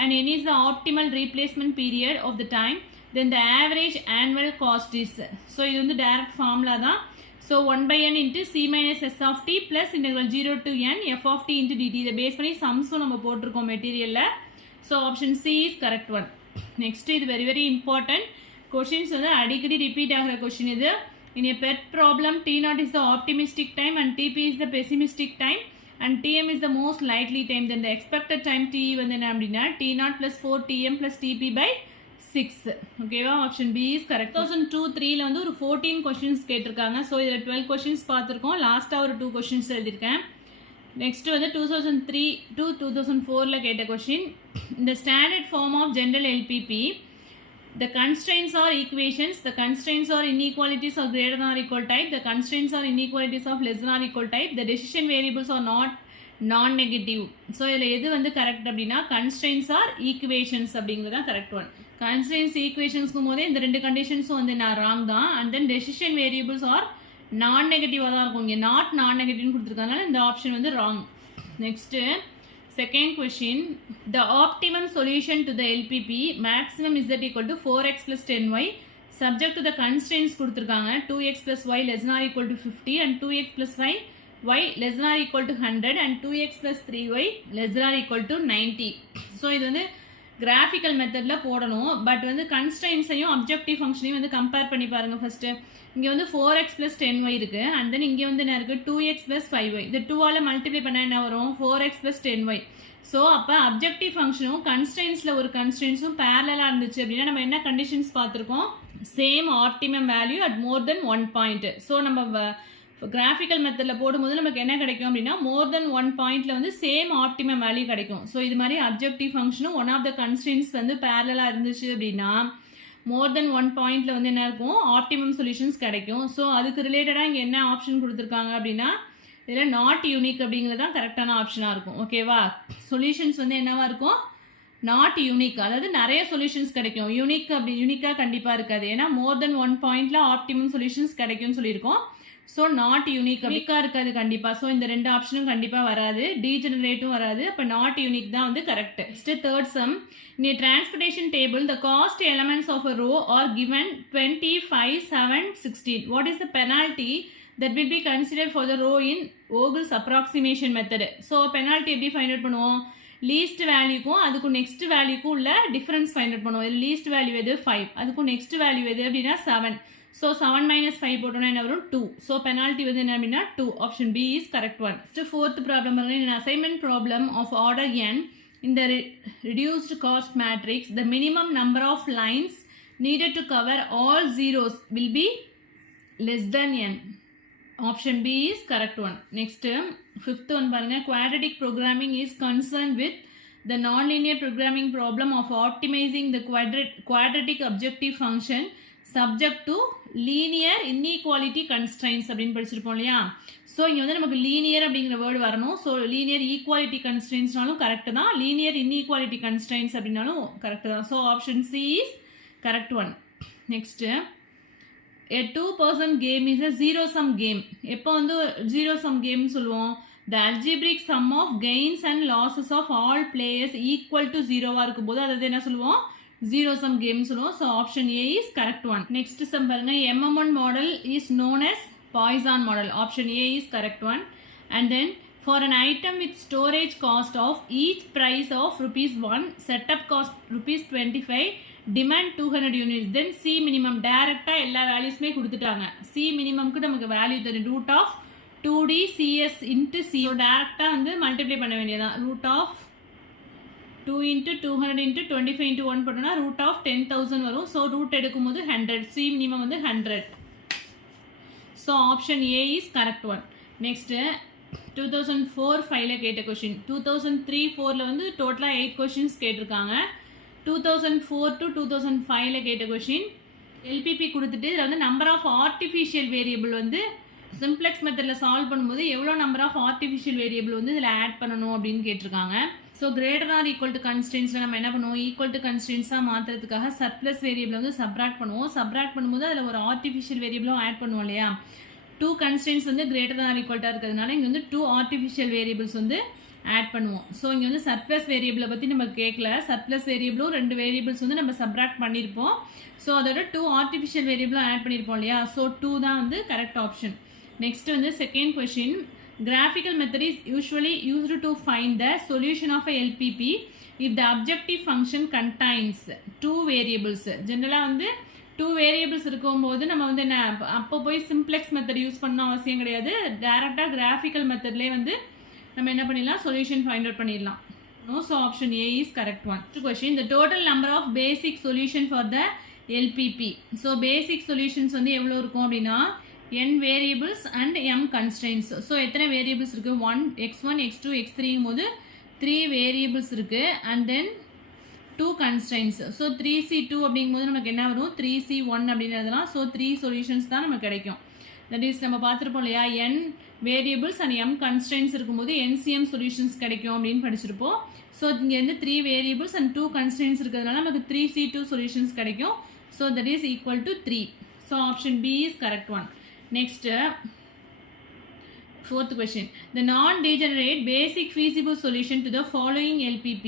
and n is the optimal replacement period of the time, then the average annual cost is. So இது வந்து direct formula தான். So 1 by n into c minus s of t plus integral 0 to n f of t into dt. இதை base பண்ணி சம்ஸும் நம்ம போட்டிருக்கோம் மெட்டீரியலில். So option C is correct one. Next இது very very important questions, வந்து அடிக்கடி repeat ஆகிற question இது. In a PET problem, T0 is the optimistic time and TP is the pessimistic time and TM is the most likely time. Then the expected time T வந்து என்ன அப்படின்னா T0 plus 4 TM plus TP by 6. ஓகேவா, option B is correct. 2002-3ல வந்து ஒரு 14 questions கேட்டிருக்காங்க. So இதில் 12 questions பார்த்துருக்கோம், லாஸ்ட்டாக ஒரு 2 கொஷின்ஸ் எழுதியிருக்கேன். நெக்ஸ்ட் வந்து 2003 to 2004ல கேட்ட கொஷின். இந்த standard form of general LPP, the constraints are equations, the constraints are inequalities of greater than or equal type, the constraints are inequalities of less than or equal type, the decision variables are not non-negative. So இதில் எது வந்து correct அப்படின்னா constraints are equations அப்படிங்கிறது தான் correct one. constraints equationsக்கும் போதே இந்த ரெண்டு கண்டிஷன்ஸும் வந்து நான் ராங் தான். And then decision variables are non-negative தான் இருக்கும். இங்கே நாட் non-negative கொடுத்துருக்கனால இந்த ஆப்ஷன் வந்து wrong. Next second question, the optimum solution to the LPP maximum z equal to 4x plus 10y subject to the constraints கொடுத்துருக்காங்க. 2x plus y less than or equal to 50 and 2x plus y less than or equal to 100 and 2x plus 3y less than or equal to 90. So இது வந்து graphical மெத்தடில் போடணும். But வந்து கன்ஸ்ட்ரெயின்ஸையும் objective ஃபங்க்ஷனையும் வந்து compare பண்ணி பாருங்கள். First இங்கே வந்து 4x plus 10y இருக்குது. அண்ட் தென் இங்கே வந்து என்ன இருக்குது 2x plus 5y. இது 2ஆல் மல்டிப்ளை பண்ணால் என்ன வரும் 4x plus 10y. ஸோ அப்போ அப்ஜெக்டிவ் ஃபங்க்ஷனும் கன்ஸ்ட்ரெயின்ஸில் ஒரு கன்ஸ்ட்ரெயின்ஸும் பேரலாக இருந்துச்சு அப்படின்னா நம்ம என்ன கண்டிஷன்ஸ் பார்த்துருக்கோம், same optimum value at more then 1 point. So நம்ம கிராஃபிக்கல் மெத்தடில் போடும்போது நமக்கு என்ன கிடைக்கும் அப்படின்னா மோர் தென் 1 பாயிண்ட்ல வந்து சேம் ஆப்டிமம் வேல்யூ கிடைக்கும். ஸோ இது மாதிரி அப்ஜெக்டிவ் ஃபங்க்ஷனும் ஒன் ஆஃப் த கன்ஸ்ட்ரெயின்ஸ் வந்து பேரலாக இருந்துச்சு அப்படின்னா மோர் தென் 1 பாயிண்ட்ல வந்து என்ன இருக்கும் ஆப்டிமம் சொல்யூஷன்ஸ் கிடைக்கும். ஸோ அதுக்கு ரிலேட்டடாக இங்கே என்ன ஆப்ஷன் கொடுத்துருக்காங்க அப்படின்னா இதில் நாட் யூனிக் அப்படிங்கிறது தான் கரெக்டான ஆப்ஷனாக இருக்கும். ஓகேவா, சொல்யூஷன்ஸ் வந்து என்னவா இருக்கும் நாட் யூனிக், அதாவது நிறைய சொல்யூஷன்ஸ் கிடைக்கும். யூனிக்காக கண்டிப்பாக இருக்காது. ஏன்னா மோர் தென் 1 பாயிண்ட்ல ஆப்டிமம் சொல்யூஷன்ஸ் கிடைக்கும்னு சொல்லியிருக்கோம். ஸோ நாட் யூனிக்காக இருக்காது கண்டிப்பாக. ஸோ இந்த ரெண்டு ஆப்ஷனும் கண்டிப்பாக வராது, டீஜெனரேட்டும் வராது. அப்போ நாட் யூனிக் தான் வந்து correct. Next third sum, in a transportation table the cost elements of a row are given 20, 5, 7, 16. What is the penalty that will be considered for the row in Vogels approximation method? So penalty எப்படி find out பண்ணுவோம், least வேல்யூக்கும் அதுக்கும் next வேல்யூக்கும் உள்ள difference find out பண்ணுவோம். இது least value எது 5, அதுக்கும் next value எது அப்படின்னா 7. ஸோ 7 minus 5 போட்டோம்னா என்ன வரும் 2. ஸோ பெனால்ட்டி வந்து என்ன அப்படின்னா 2. Option B is correct one. Fourth problem பாருங்க, assignment problem of order n in the reduced cost matrix, the minimum number of lines needed to cover all zeros will be less than n. Option B is correct one. Next, fifth one பாருங்க, quadratic programming is concerned with the nonlinear programming problem of optimizing the quadratic objective function subject to linear inequality constraints அப்படின்னு படிச்சிருப்போம் இல்லையா. So இங்கே வந்து நமக்கு linear அப்படிங்கிற word வரணும். So linear equality கன்ஸ்ட்ரெயின்ஸ்னாலும் correct தான், லீனியர் இன்இக்வாலிட்டி கன்ஸ்ட்ரெயின்ஸ் அப்படின்னாலும் கரெக்டு தான். So option C is correct one. Next, a 2-person game is a zero sum game. எப்போ வந்து zero sum game சொல்லுவோம், the algebraic sum of gains and losses of all players equal to 0 இருக்கும்போது அதாவது என்ன சொல்லுவோம் zero sum game சொல்லுவோம். So option A is correct one. Next sum பாருங்க, MM1 model is known as Poisson model. Option A is correct one. And then for an item with storage cost of each price of ₹1, setup cost ₹25, demand 200 units, then C minimum டைரக்டா எல்லா வேல்யூஸ்மே கொடுத்துட்டாங்க. C minimumக்கு நமக்கு value தெரியும், root of 2D CS into C. டைரக்டா வந்து multiply பண்ண வேண்டியதான். Root of 2 into 200 into 25 into 1 பண்ணோம்னா ரூட் ஆஃப் 10,000 வரும். ஸோ ரூட் எடுக்கும்போது 100, C minimum வந்து 100. So option A is correct one. Next 2004-5ல கேட்ட கொஷின், 2003-4ல வந்து டோட்டலாக 8 கொஷின்ஸ் கேட்டிருக்காங்க. 2004 to 2005ல கேட்ட கொஷின், எல்பிபி கொடுத்துட்டு இதில் வந்து நம்பர் ஆஃப் ஆர்டிஃபிஷியல் வேரியபிள் வந்து சிம்ப்ளெக்ஸ் மெத்தடில் சால்வ் பண்ணும்போது எவ்வளோ நம்பர் ஆஃப் ஆர்டிஃபிஷியல் வேரியபிள் வந்து இதில் ஆட் பண்ணணும் அப்படின்னு கேட்டிருக்காங்க. So greater or equal to கன்ஸ்டன்ட்ஸில் நம்ம என்ன பண்ணுவோம், ஈக்குவல் டு கன்ஸ்டன்ட்ஸாக மாற்றுறதுக்காக சர்ப்ளஸ் வேரியபிள் வந்து சப்ராக்ட் பண்ணுவோம். சப்ராக்ட் பண்ணும்போது அதில் ஒரு ஆர்டிஃபிஷியல் வேரியபிளும் ஆட் பண்ணுவோம் இல்லையா. 2 கன்ஸ்டன்ட்ஸ் வந்து கிரேட்டர் ஆர் ஈக்குவல்ட்டாக இருக்கிறதுனால இங்கே வந்து 2 ஆர்டிஃபிஷியல் வேரியபிள்ஸ் வந்து ஆட் பண்ணுவோம். ஸோ இங்கே வந்து சர்ப்ளஸ் வேரியபிளை பற்றி நம்ம கேட்கல. சர்ப்ளஸ் வேரியபிளும் 2 வேரியபிள்ஸ் வந்து நம்ம சப்ராக்ட் பண்ணியிருப்போம். ஸோ அதோட 2 ஆர்டிஃபிஷியல் வேரியபிளும் ஆட் பண்ணியிருப்போம் இல்லையா. ஸோ 2 தான் வந்து கரெக்ட் ஆப்ஷன். நெக்ஸ்ட் வந்து second question, graphical method is usually used to find the solution of a LPP if the objective function contains 2 variables. ஜென்ரலாக வந்து 2 வேரியபிள்ஸ் இருக்கும்போது நம்ம வந்து என்ன அப்போ போய் சிம்ப்ளெக்ஸ் மெத்தட் யூஸ் பண்ணணும் அவசியம் கிடையாது. டேரெக்டாக கிராஃபிக்கல் மெத்தட்லேயே வந்து நம்ம என்ன பண்ணிடலாம், சொல்யூஷன் ஃபைண்ட் அவுட் பண்ணிடலாம். So option A is correct one. Question, the total number of basic solution for the LPP. So basic solutions வந்து எவ்வளோ இருக்கும் அப்படின்னா n variables and m constrains. So எத்தனை வேரியபிள்ஸ் இருக்குது, 1 x1 x2 x3ங்கும் போது 3 variables இருக்குது and then 2 constrains. So 3c2 அப்படிங்கும்போது நமக்கு என்ன வரும், 3c1 அப்படின்றதுலாம். ஸோ 3 சொல்யூஷன்ஸ் தான் நமக்கு கிடைக்கும். தட் இஸ் நம்ம பார்த்துருப்போம் இல்லையா, n variables and m constrains இருக்கும்போது NCM சொல்யூஷன்ஸ் கிடைக்கும் அப்படின்னு படிச்சிருப்போம். ஸோ இங்கே வந்து 3 வேரியபிள்ஸ் அண்ட் 2 கன்ஸ்ட்ரெயின்ஸ் இருக்கிறதுனால நமக்கு 3c2 சொல்யூஷன்ஸ் கிடைக்கும். So that is equal to 3. So option B is correct one. Next, fourth question. The non-degenerate basic feasible solution to the following LPP.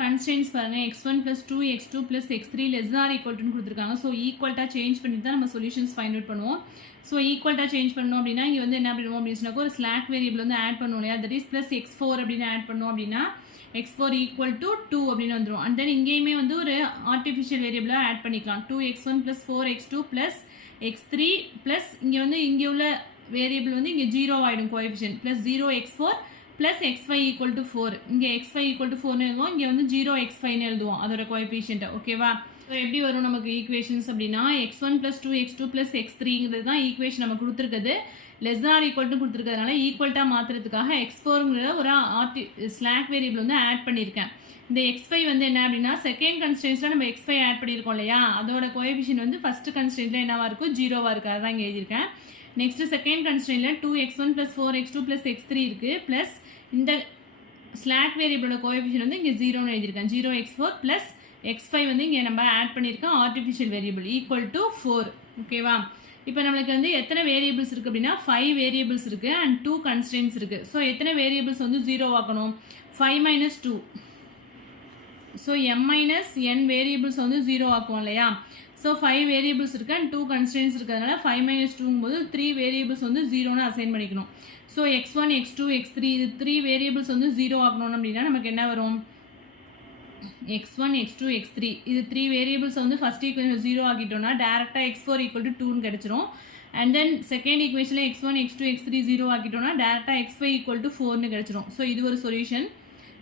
Constraints பாருங்க, x1 plus 2 x2 plus x3 less than or equal to கொடுத்துருக்காங்க. So ஈக்குவல்ட்டாக change பண்ணி தான் நம்ம solutions find out பண்ணுவோம். So ஈக்குவல்ட்டாக change பண்ணோம் அப்படின்னா இங்கே வந்து என்ன பண்ணுவோம் அப்படின்னு சொன்னாக்கா ஒரு ஸ்லாக் வேரியபிள் வந்து ஆட் பண்ணுவோம் இல்லையா. தட் இஸ் ப்ளஸ் x4 அப்படின்னு ஆட் பண்ணோம் அப்படின்னா x4 ஈக்குவல் டு 2 அப்படின்னு வந்துடும். அண்ட் தென் இங்கேயுமே வந்து ஒரு ஆர்டிஃபிஷியல் வேரியபிளாக ஆட் பண்ணிக்கலாம். 2x1 plus 4x2 plus x3 plus இங்கே வந்து இங்கே உள்ள வேரியபிள் வந்து இங்கே 0 ஆகிடும் coefficient plus 0x4 plus x5 equal to 4. இங்கே x5 ஈக்குவல் டு 4னு எழுதுவோம், இங்கே வந்து 0x5னு எழுதுவோம் அதோட கோஎஃபிஷியண்ட்டை. ஓகேவா. ஸோ எப்படி வரும் நமக்கு ஈக்குவேஷன்ஸ் அப்படின்னா x1 ப்ளஸ் 2x2 ப்ளஸ் x3ங்கிறது தான் ஈக்குவேஷன் நம்ம கொடுத்துருக்குது. லெஸ் ஆர் ஈக்குவல் டு கொடுத்துருக்கிறதுனால ஈக்குவல்ட்டாக மாற்றுறதுக்காக x4ங்கிற ஒரு ஸ்லாக் வேரியபிள் வந்து ஆட் பண்ணியிருக்கேன். இந்த x5 வந்து என்ன அப்படின்னா செகண்ட் கன்ஸ்டன்ட்ஸில் நம்ம x5 ஆட் பண்ணியிருக்கோம் இல்லையா, அதோட கோஎஃபிஷியன்ட் வந்து ஃபஸ்ட்டு கன்ஸ்டன்ட்டில் என்னவாக இருக்கும், 0வாக இருக்குது. அதான் இங்கே எழுதியிருக்கேன். நெக்ஸ்ட் செகண்ட் கன்ஸ்டன்ட்டில் 2x1 plus 4x2 plus x3 இருக்குது. ப்ளஸ் இந்த ஸ்லாக் வேரியபிளோட கோஎஃபிஷியன்ட் வந்து இங்கே 0ன்னு எழுதியிருக்கேன். 0x4 ப்ளஸ் x5 வந்து இங்கே நம்ம ஆட் பண்ணியிருக்கோம் ஆர்டிஃபிஷியல் வேரியபிள் ஈக்குவல் டு 4. ஓகேவா. இப்போ நம்மளுக்கு வந்து எத்தனை வேரியபிள்ஸ் இருக்குது அப்படின்னா 5 வேரியபிள்ஸ் இருக்குது அண்ட் 2 கன்ஸ்டன்ட்ஸ் இருக்குது. ஸோ எத்தனை வேரியபிள்ஸ் வந்து 0 ஆக்கணும், 5 minus 2. So m minus n variables வந்து 0 ஆக்குவோம் இல்லையா. ஸோ 5 வேரியபிள்ஸ் இருக்குது அண்ட் 2 கன்ஸ்டன்ட்ஸ் இருக்கிறதுனால 5 மைனஸ் 2ங்கும் போது 3 வேரியபிள்ஸ் வந்து 0ன்னு அசைன் பண்ணிக்கணும். ஸோ x1 x2 x3 இது 3 வேரியபிள்ஸ் வந்து 0 ஆக்கணும் அப்படின்னா நமக்கு என்ன வரும், x1 x2 x3 இது 3 வேரியபிள்ஸ் வந்து ஃபஸ்ட் ஈக்குவேஷன் 0 ஆக்கிட்டோம்னா டேரெக்டாக x4 ஈக்குவல் டு 2ன்னு கிடச்சிரும். அண்ட் தென் செகண்ட் ஈக்குவேஷனில் x1 x2 x3 0 ஆக்கிட்டோம்னா டேரெக்டாக x5 ஈக்குவல் டு 4ன்னு கிடச்சிரும். ஸோ இது ஒரு சொல்யூஷன்.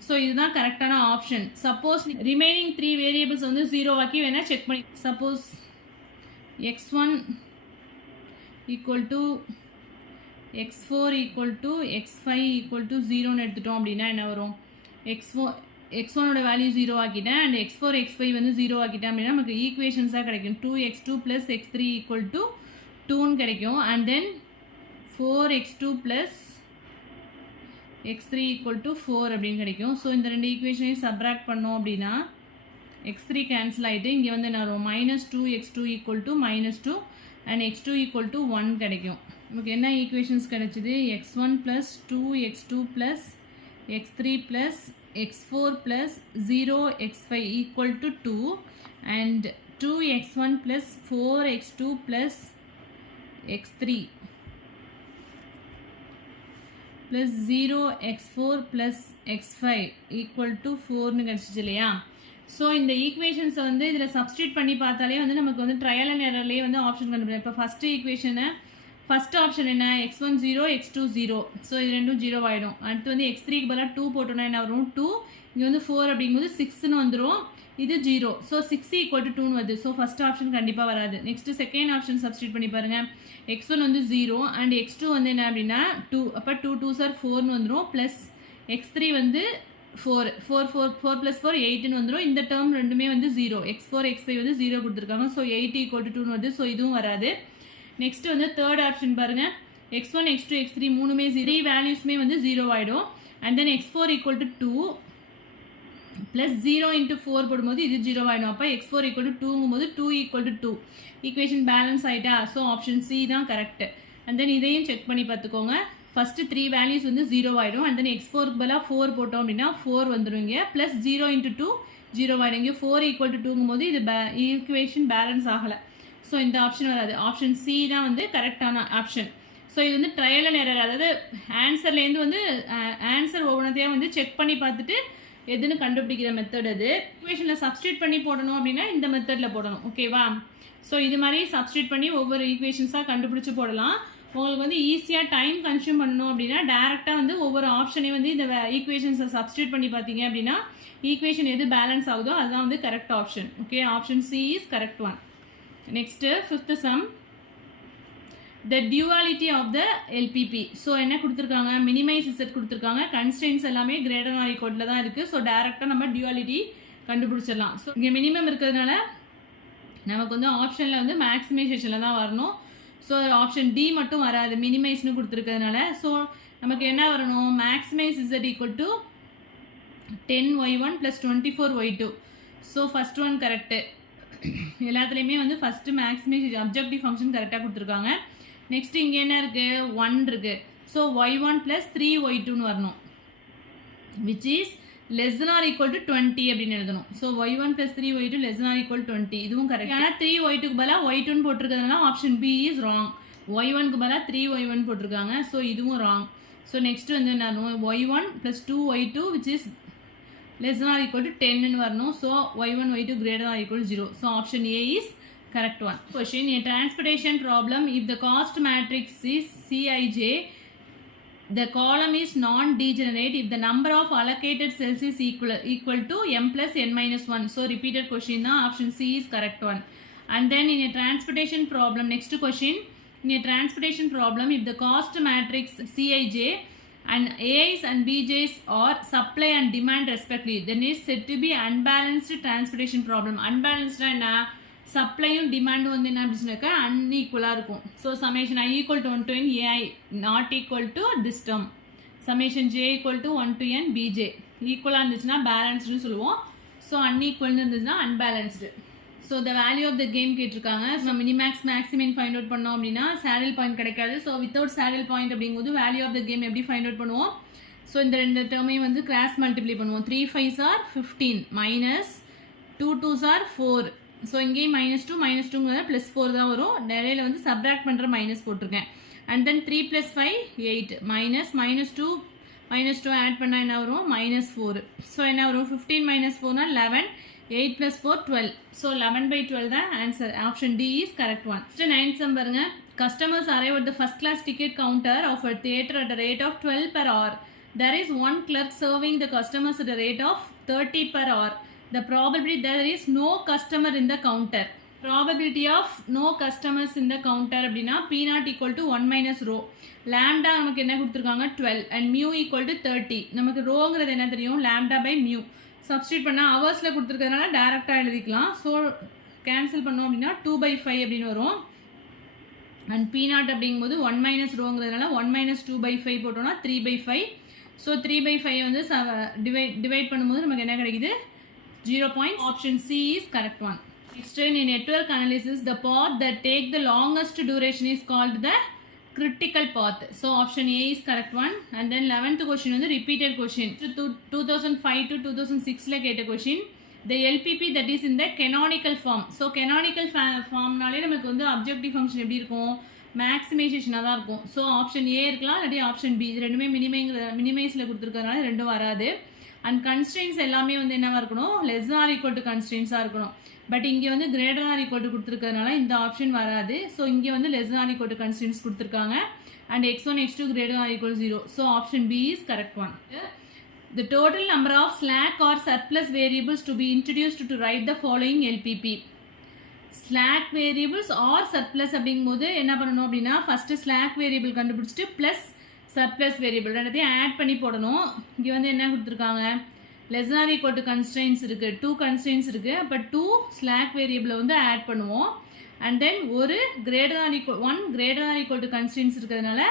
ஸோ இதுதான் கரெக்டான ஆப்ஷன். சப்போஸ் ரிமைனிங் 3 வேரியபிள்ஸ் வந்து 0 ஆக்கி வேணால் செக் பண்ணி, suppose x1 equal to x4 equal to x5 equal to 0ன்னு எடுத்துட்டோம் அப்படின்னா என்ன வரும், x1ஓட வேல்யூ 0 ஆக்கிட்டேன் அண்ட் x4 x5 வந்து 0 ஆக்கிட்டேன் அப்படின்னா நமக்கு ஈக்குவேஷன்ஸாக கிடைக்கும். 2x2 plus x3 equal to 2ன்னு கிடைக்கும். And then 4x2 plus x3 equal to 4 அப்படின்னு கிடைக்கும். ஸோ இந்த ரெண்டு ஈக்குவேஷனையும் சப்ராக்ட் பண்ணோம் அப்படின்னா x3 கேன்சல் ஆகிட்டு இங்கே வந்து என்ன வரும், -2x2 equal to -2 and x2 equal to 1 கிடைக்கும். நமக்கு என்ன ஈக்குவேஷன்ஸ் கிடைச்சிது, x1 plus 2x2 plus x3 plus x4 plus 0x5 equal to 2 and 2x1 plus 4x2 plus x3 plus 0x4 plus x5 equal to 4ன்னு கிடச்சிச்சு இல்லையா. So இந்த ஈக்குவேஷன்ஸை வந்து இதில் substitute பண்ணி பார்த்தாலே வந்து நமக்கு வந்து ட்ரையல் அண்ட் எரர்லேயே வந்து ஆப்ஷன் கண்டுபிடிக்கும். இப்போ ஃபஸ்ட்டு ஈக்குவேஷனை ஃபஸ்ட் ஆப்ஷன் என்ன, x1 0 x2 0. ஸோ இது ரெண்டும் 0 ஆகிடும். அடுத்து வந்து x3க்கு பதிலாக 2 போட்டோன்னா என்ன வரும், 2 இங்கே வந்து 4 அப்படிங்கும்போது 6ன்னு வந்துடும். இது 0. ஸோ 6 ஈக்குவல் டு 2ன்னு வருது. ஸோ ஃபஸ்ட் ஆப்ஷன் கண்டிப்பாக வராது. நெக்ஸ்ட்டு செகண்ட் ஆப்ஷன் சப்ஸ்டியூட் பண்ணி பாருங்கள். x1 வந்து 0 அண்ட் x2 வந்து என்ன அப்படின்னா 2. அப்போ 2 2s are 4ன்னு வந்துடும். ப்ளஸ் x3 வந்து 4 ப்ளஸ் 4 8ன்னு வந்துடும். இந்த டேர்ம் ரெண்டுமே வந்து 0. x4 x5 வந்து 0 கொடுத்துருக்காங்க. ஸோ 8 ஈக்குவல் டு 2ன்னு வருது. ஸோ இதுவும் வராது. நெக்ஸ்ட் வந்து தேர்ட் ஆப்ஷன் பாருங்கள். x1 x2 x3 மூணுமே 0 வேல்யூஸ்மே வந்து 0 ஆகிடும். And then x4 equal to 2 plus 0 into 4 போடும்போது இது 0 ஆகிடும். அப்போ x4 ஈக்குவல் டு 2ங்கும்போது 2 ஈக்குவல் டு 2 ஈக்குவேஷன் பேலன்ஸ் ஆகிட்டா. ஸோ ஆப்ஷன் சி தான் கரெக்டு. அண்ட் தென் இதையும் செக் பண்ணி பார்த்துக்கோங்க. ஃபஸ்ட்டு 3 வேல்யூஸ் வந்து 0 ஆகிடும். அண்ட் தென் x4க்கு பதிலாக 4 போட்டோம் அப்படின்னா 4 வந்துடுவீங்க. ப்ளஸ் 0 இன்ட்டு 2 0 ஆகிடும். இங்கே 4 ஈக்குவல் டு 2ங்கும்போது இது ஈக்குவேஷன் பேலன்ஸ் ஆகலை. ஸோ இந்த ஆப்ஷன் வராது. ஆப்ஷன் சி தான் வந்து கரெக்டான ஆப்ஷன். ஸோ இது வந்து ட்ரையல் அண்ட் எரர், அதாவது ஆன்சர்லேருந்து வந்து ஆன்சர் ஒவ்வொன்றத்தையும் வந்து செக் பண்ணி பார்த்துட்டு எதுன்னு கண்டுபிடிக்கிற மெத்தட் அது. ஈக்குவேஷனில் சப்ஸ்டியூட் பண்ணி போடணும் அப்படின்னா இந்த மெத்தடில் போடணும். ஓகேவா? ஸோ இது மாதிரி சப்ஸ்டியூட் பண்ணி ஒவ்வொரு ஈக்குவேஷன்ஸாக கண்டுபிடிச்சி போடலாம். உங்களுக்கு வந்து ஈஸியாக டைம் கன்சியூம் பண்ணணும் அப்படின்னா டேரெக்டாக வந்து ஒவ்வொரு ஆப்ஷனையும் வந்து இந்த ஈக்குவேஷன்ஸை சப்ஸ்டியூட் பண்ணி பார்த்தீங்க அப்படின்னா ஈக்குவேஷன் எது பேலன்ஸ் ஆகுதோ அதுதான் வந்து correct option. Okay, option C is correct one. Next 5th sum, the duality of the LPP. So என்ன கொடுத்துருக்காங்க? மினிமைஸ் Z கொடுத்துருக்காங்க. கன்ஸ்டன்ட்ஸ் எல்லாமே கிரேட்டர் ஆர் ஈக்குவலில் தான் இருக்குது. ஸோ டேரெக்டாக நம்ம டியூவாலிட்டி கண்டுபிடிச்சிடலாம். ஸோ இங்கே மினிமம் இருக்கிறதுனால நமக்கு வந்து ஆப்ஷனில் வந்து மேக்ஸிமைசேஷனில் தான் வரணும். ஸோ ஆப்ஷன் டி மட்டும் வராது, மினிமைஸ்னு கொடுத்துருக்கிறதுனால. ஸோ நமக்கு என்ன வரணும்? Maximise Z equal to 10y1 plus 24y2. So first one correct. எல்லாத்துலேயுமே வந்து ஃபஸ்ட்டு மேக்ஸிமைசேஷன் அப்ஜெக்டிவ் ஃபங்க்ஷன் கரெக்டாக கொடுத்துருக்காங்க. நெக்ஸ்ட் இங்கே என்ன இருக்குது? 1 இருக்குது. ஸோ y1 ப்ளஸ் 3y2ன்னு வரணும், which is less than or equal to 20 அப்படின்னு எழுதணும். So y1 plus 3y2 less than or equal 20, இதுவும் கரெக்ட். ஆனால் 3y2க்கு பதிலாக y2ன்னு போட்டிருக்கிறதுனால ஆப்ஷன் பி இஸ் ராங். y1க்கு பதிலாக 3y1 போட்டிருக்காங்க. ஸோ இதுவும் ராங். ஸோ நெக்ஸ்ட் வந்து என்ன y1 plus 2y2 which is less than or equal to 10ன்னு வரணும். So y1 y2 greater than or equal to 0. So option A is correct one. Question, a transportation problem, if the cost matrix is Cij, the column is non-degenerate if the number of allocated cells is equal to m plus n minus 1. So repeated question na, option C is correct one. And then in a transportation problem, next question, in a transportation problem, if the cost matrix Cij and Ai's and Bj's are supply and demand respectively, then is said to be unbalanced transportation problem. Unbalanced na சப்ளையும் டிமாண்டும் வந்து என்ன அப்படின்னாக்கா அன்ஈக்குவலாக இருக்கும். So summation I equal to 1 to n AI not equal to this term. Summation J equal to 1 to n BJ ஈக்குவலாக இருந்துச்சுன்னா பேலன்ஸ்டுன்னு சொல்லுவோம். So அன்ஈக்குவல்னு இருந்துச்சுன்னா unbalanced. So the value of the game கேட்டிருக்காங்க. So minimax maximin find out பண்ணோம் அப்படின்னா saddle point கிடைக்காது. So without saddle point அப்படிங்கும்போது வேல்யூ ஆஃப் த கேம் எப்படி ஃபைண்ட் அவுட் பண்ணுவோம்? ஸோ இந்த ரெண்டு டேர்மையும் வந்து கிராஸ் மல்டிப்ளை பண்ணுவோம். 3 5s are 15 minus 2 2s are 4. So இங்கேயும் -2 -2ங்கிறத +4 தான் வரும். நிறையில வந்து சப்ராக்ட் பண்ணுற மைனஸ் போட்டிருக்கேன். அண்ட் தென் 3 + 5 8 மைனஸ் -2 ஆட் பண்ணால் என்ன வரும்? -4. ஸோ என்ன வரும்? 15 - 4னா 11, 8 + 4 12. ஸோ 11/12 தான் answer. Option D is correct one. Next 9th sum பாருங்க. Customers arrive at the first class ticket counter of a theatre at a rate of 12 per hour. There is one clerk serving the customers at a rate of 30 per hour. The probability there is no customer in the counter. Probability of no customers in the counter அப்படின்னா P0 equal to 1 minus rho. Lambda நமக்கு என்ன கொடுத்துருக்காங்க? 12 and mu equal to 30. நமக்கு ரோங்கிறது என்ன தெரியும்? lambda by mu. Substitute பண்ணால் ஹவர்ஸில் கொடுத்துருக்கிறதுனால டேரெக்டாக எழுதிக்கலாம். ஸோ கேன்சல் பண்ணோம் அப்படின்னா 2/5 அப்படின்னு வரும். அண்ட் P0 அப்படிங்கும்போது 1 minus ரோங்கிறதுனால 1 minus 2/5 போட்டோம்னா 3/5. ஸோ 3/5 வந்து டிவைட் பண்ணும்போது நமக்கு என்ன கிடைக்குது? 0 points. Option C is correct one. Next, in network analysis, the path that take the longest duration is called the critical path. So option A is correct one. And then 11th question is the repeated question. So 2005 to 2006 la கேட்ட question. The LPP that is in the canonical form. So canonical form நாலே நமக்கு வந்து objective function எப்படி இருக்கும்? மேக்ஸிமைசேஷனாக தான் இருக்கும். So option ஏ இருக்கலாம், இல்லாட்டி ஆப்ஷன் பி. இது ரெண்டுமே மினிமைஸில் கொடுத்துருக்கறதுனால ரெண்டும் வராது. அண்ட் கன்ஸ்ட்ரெயின்ஸ் எல்லாமே வந்து என்னவாக இருக்கணும்? Less than or equal to கன்ஸ்ட்ரெயின்ஸாக இருக்கணும். பட் இங்கே வந்து greater than or equal to கொடுத்துருக்கறதுனால இந்த ஆப்ஷன் வராது. ஸோ இங்கே வந்து less than or equal to constraints கொடுத்துருக்காங்க. And x1 x2 greater than or equal to 0. So option B is correct one. The total number of slack or surplus variables to be introduced to write the following LPP. Slack variables are surplus அப்படிங்கும்போது என்ன பண்ணணும் அப்படின்னா first slack variable கண்டுபிடிச்சிட்டு plus surplus variable ரெண்டத்தையும் add பண்ணி போடணும். இங்கே வந்து என்ன கொடுத்துருக்காங்க? Less than or equal to constraints இருக்குது, 2 கன்ஸ்ட்ரெயின்ஸ் இருக்குது. அப்போ 2 ஸ்லாக் வேரியபிளை வந்து ஆட் பண்ணுவோம். அண்ட் தென் ஒரு greater than or equal 1 greater than or equal to constrains இருக்கிறதுனால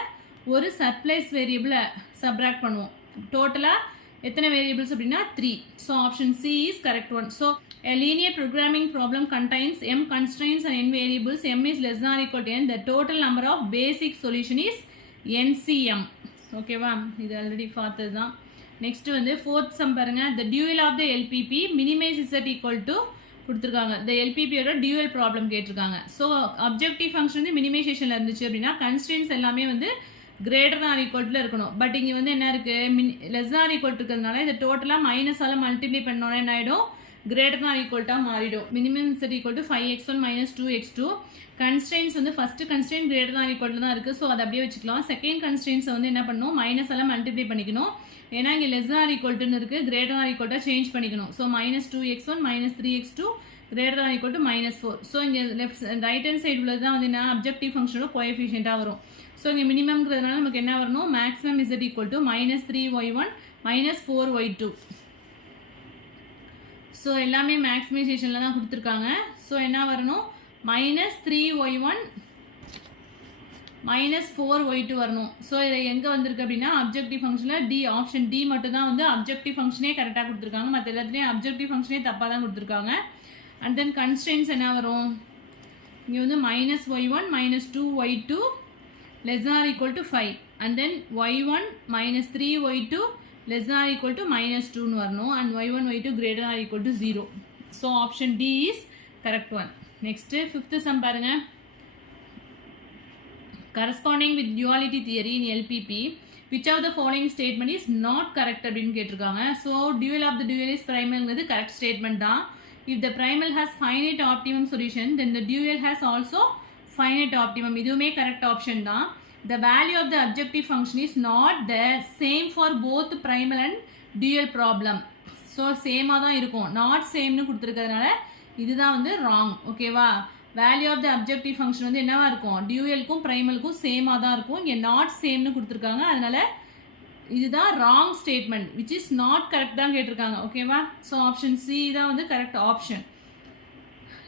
ஒரு சர்ப்ளஸ் வேரியபிளை சப்ராக்ட் பண்ணுவோம். டோட்டலாக எத்தனை வேரியபிள்ஸ் அப்படின்னா 3. So option C is correct one. So a linear programming problem contains m constraints and n variables. M is less than or equal to n. The total number of basic solution is NCM. ஓகேவா, இது already பார்த்தது தான். Next வந்து fourth some பாருங்க. the dual of the LPP minimize z equal to கொடுத்துருக்காங்க. the LPPயோட dual problem கேட்டிருக்காங்க. So objective function வந்து மினிமைசேஷனில் இருந்துச்சு அப்படின்னா கன்ஸ்ட்ரெயின்ஸ் எல்லாமே வந்து கிரேட்டர் தான் ஈக்குவல்ட்டில் இருக்கணும். பட் இங்கே வந்து என்ன இருக்குது, லெஸ் தான் ஈக்குவல் இருக்கிறதுனால இதை டோட்டலாக மைனஸால் மல்டிப்ளை பண்ணோன்னா என்ன ஆகிடும், greater than or equal to மாறிடும். minimum z equal to 5x1 minus 2x2. constraints வந்து first constraint greater than or equal to தான் இருக்குது. ஸோ அதை அப்படியே வச்சுக்கலாம். செகண்ட் constraints வந்து என்ன பண்ணணும், மைனஸ் எல்லாம் மல்டிப்ளை பண்ணிக்கணும். ஏன்னா இங்கே less than or equal to இருக்குது, greater than or equal to change பண்ணிக்கணும். So minus 2x1 minus 3x2 greater than or equal to minus 4. So இங்கே லெஃப்ட் ரைட் ஹேண்ட் சைடு உள்ளது தான் வந்து என்ன அப்ஜெக்டிவ் ஃபங்க்ஷனோட கோஎஃபிஷியண்ட்டாக வரும். ஸோ இங்கே மினிமம்ங்கிறதுனால நமக்கு என்ன வரணும், maximum z equal to minus 3y1 minus 4y2. So எல்லாமே மேக்ஸிமைசேஷனில் தான் கொடுத்துருக்காங்க. ஸோ என்ன வரணும், மைனஸ் 3y1 மைனஸ் 4y2 வரணும். ஸோ இதை எங்கே வந்திருக்கு அப்படின்னா அப்ஜெக்டிவ் ஃபங்க்ஷனில் டி, ஆப்ஷன் டி மட்டும் தான் வந்து அப்ஜெக்டிவ் ஃபங்க்ஷனே கரெக்டாக கொடுத்துருக்காங்க. மற்ற எல்லாத்துலேயும் அப்ஜெக்டிவ் ஃபங்க்ஷனே தப்பாக தான் கொடுத்துருக்காங்க. அண்ட் தென் கன்ஸ்ட்ரெயின்ஸ் என்ன வரும், இங்கே வந்து minus y1 minus 2y2 less or equal to 5. And then y1 minus 3y2 less than or equal to minus 2 னு வரணும். and y1 y2 greater than or equal to 0. so option D is correct one. next fifth sum பாருங்க. corresponding with duality theory in LPP which of the following statement is not correct அப்படின்னு கேட்டிருக்காங்க. so dual of the dual is primalங்கிறது correct statement தான். if the primal has finite optimum solution then the dual has also finite optimum. இதுவுமே correct option தான். the value of the objective function is not the same for both primal and dual problem. So சேமாக தான் இருக்கும். Not சேம்னு கொடுத்துருக்கிறதுனால இதுதான் வந்து wrong. ஓகேவா, value of the objective function வந்து என்னவா இருக்கும், டியூயலுக்கும் ப்ரைமலுக்கும் சேமாக தான் இருக்கும். இங்கே நாட் சேம்னு கொடுத்துருக்காங்க, அதனால இதுதான் wrong statement, which is not correct தான் கேட்டிருக்காங்க. ஓகேவா, ஸோ ஆப்ஷன் சி தான் வந்து கரெக்ட் ஆப்ஷன்.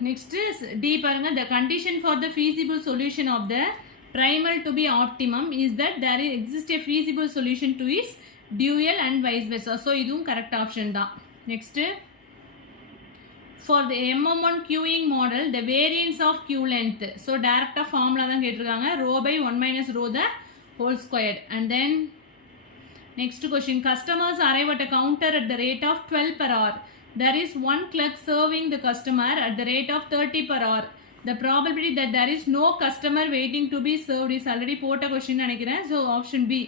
நெக்ஸ்ட்டு டி பாருங்க. The condition for the feasible solution of the primal to be optimum is that there exists a feasible solution to its dual and vice versa. so இதுவும் correct option தான். next for the MM1 queuing model the variance of queue length. so direct formula தான் கேட்டிருக்காங்க, rho by 1 minus rho the whole squared. and then next question, customers arrive at a counter at the rate of 12 per hour. there is one clerk serving the customer at the rate of 30 per hour. the probability that there is no customer waiting to be served is already போட்ட question நினைக்கிறேன். So option B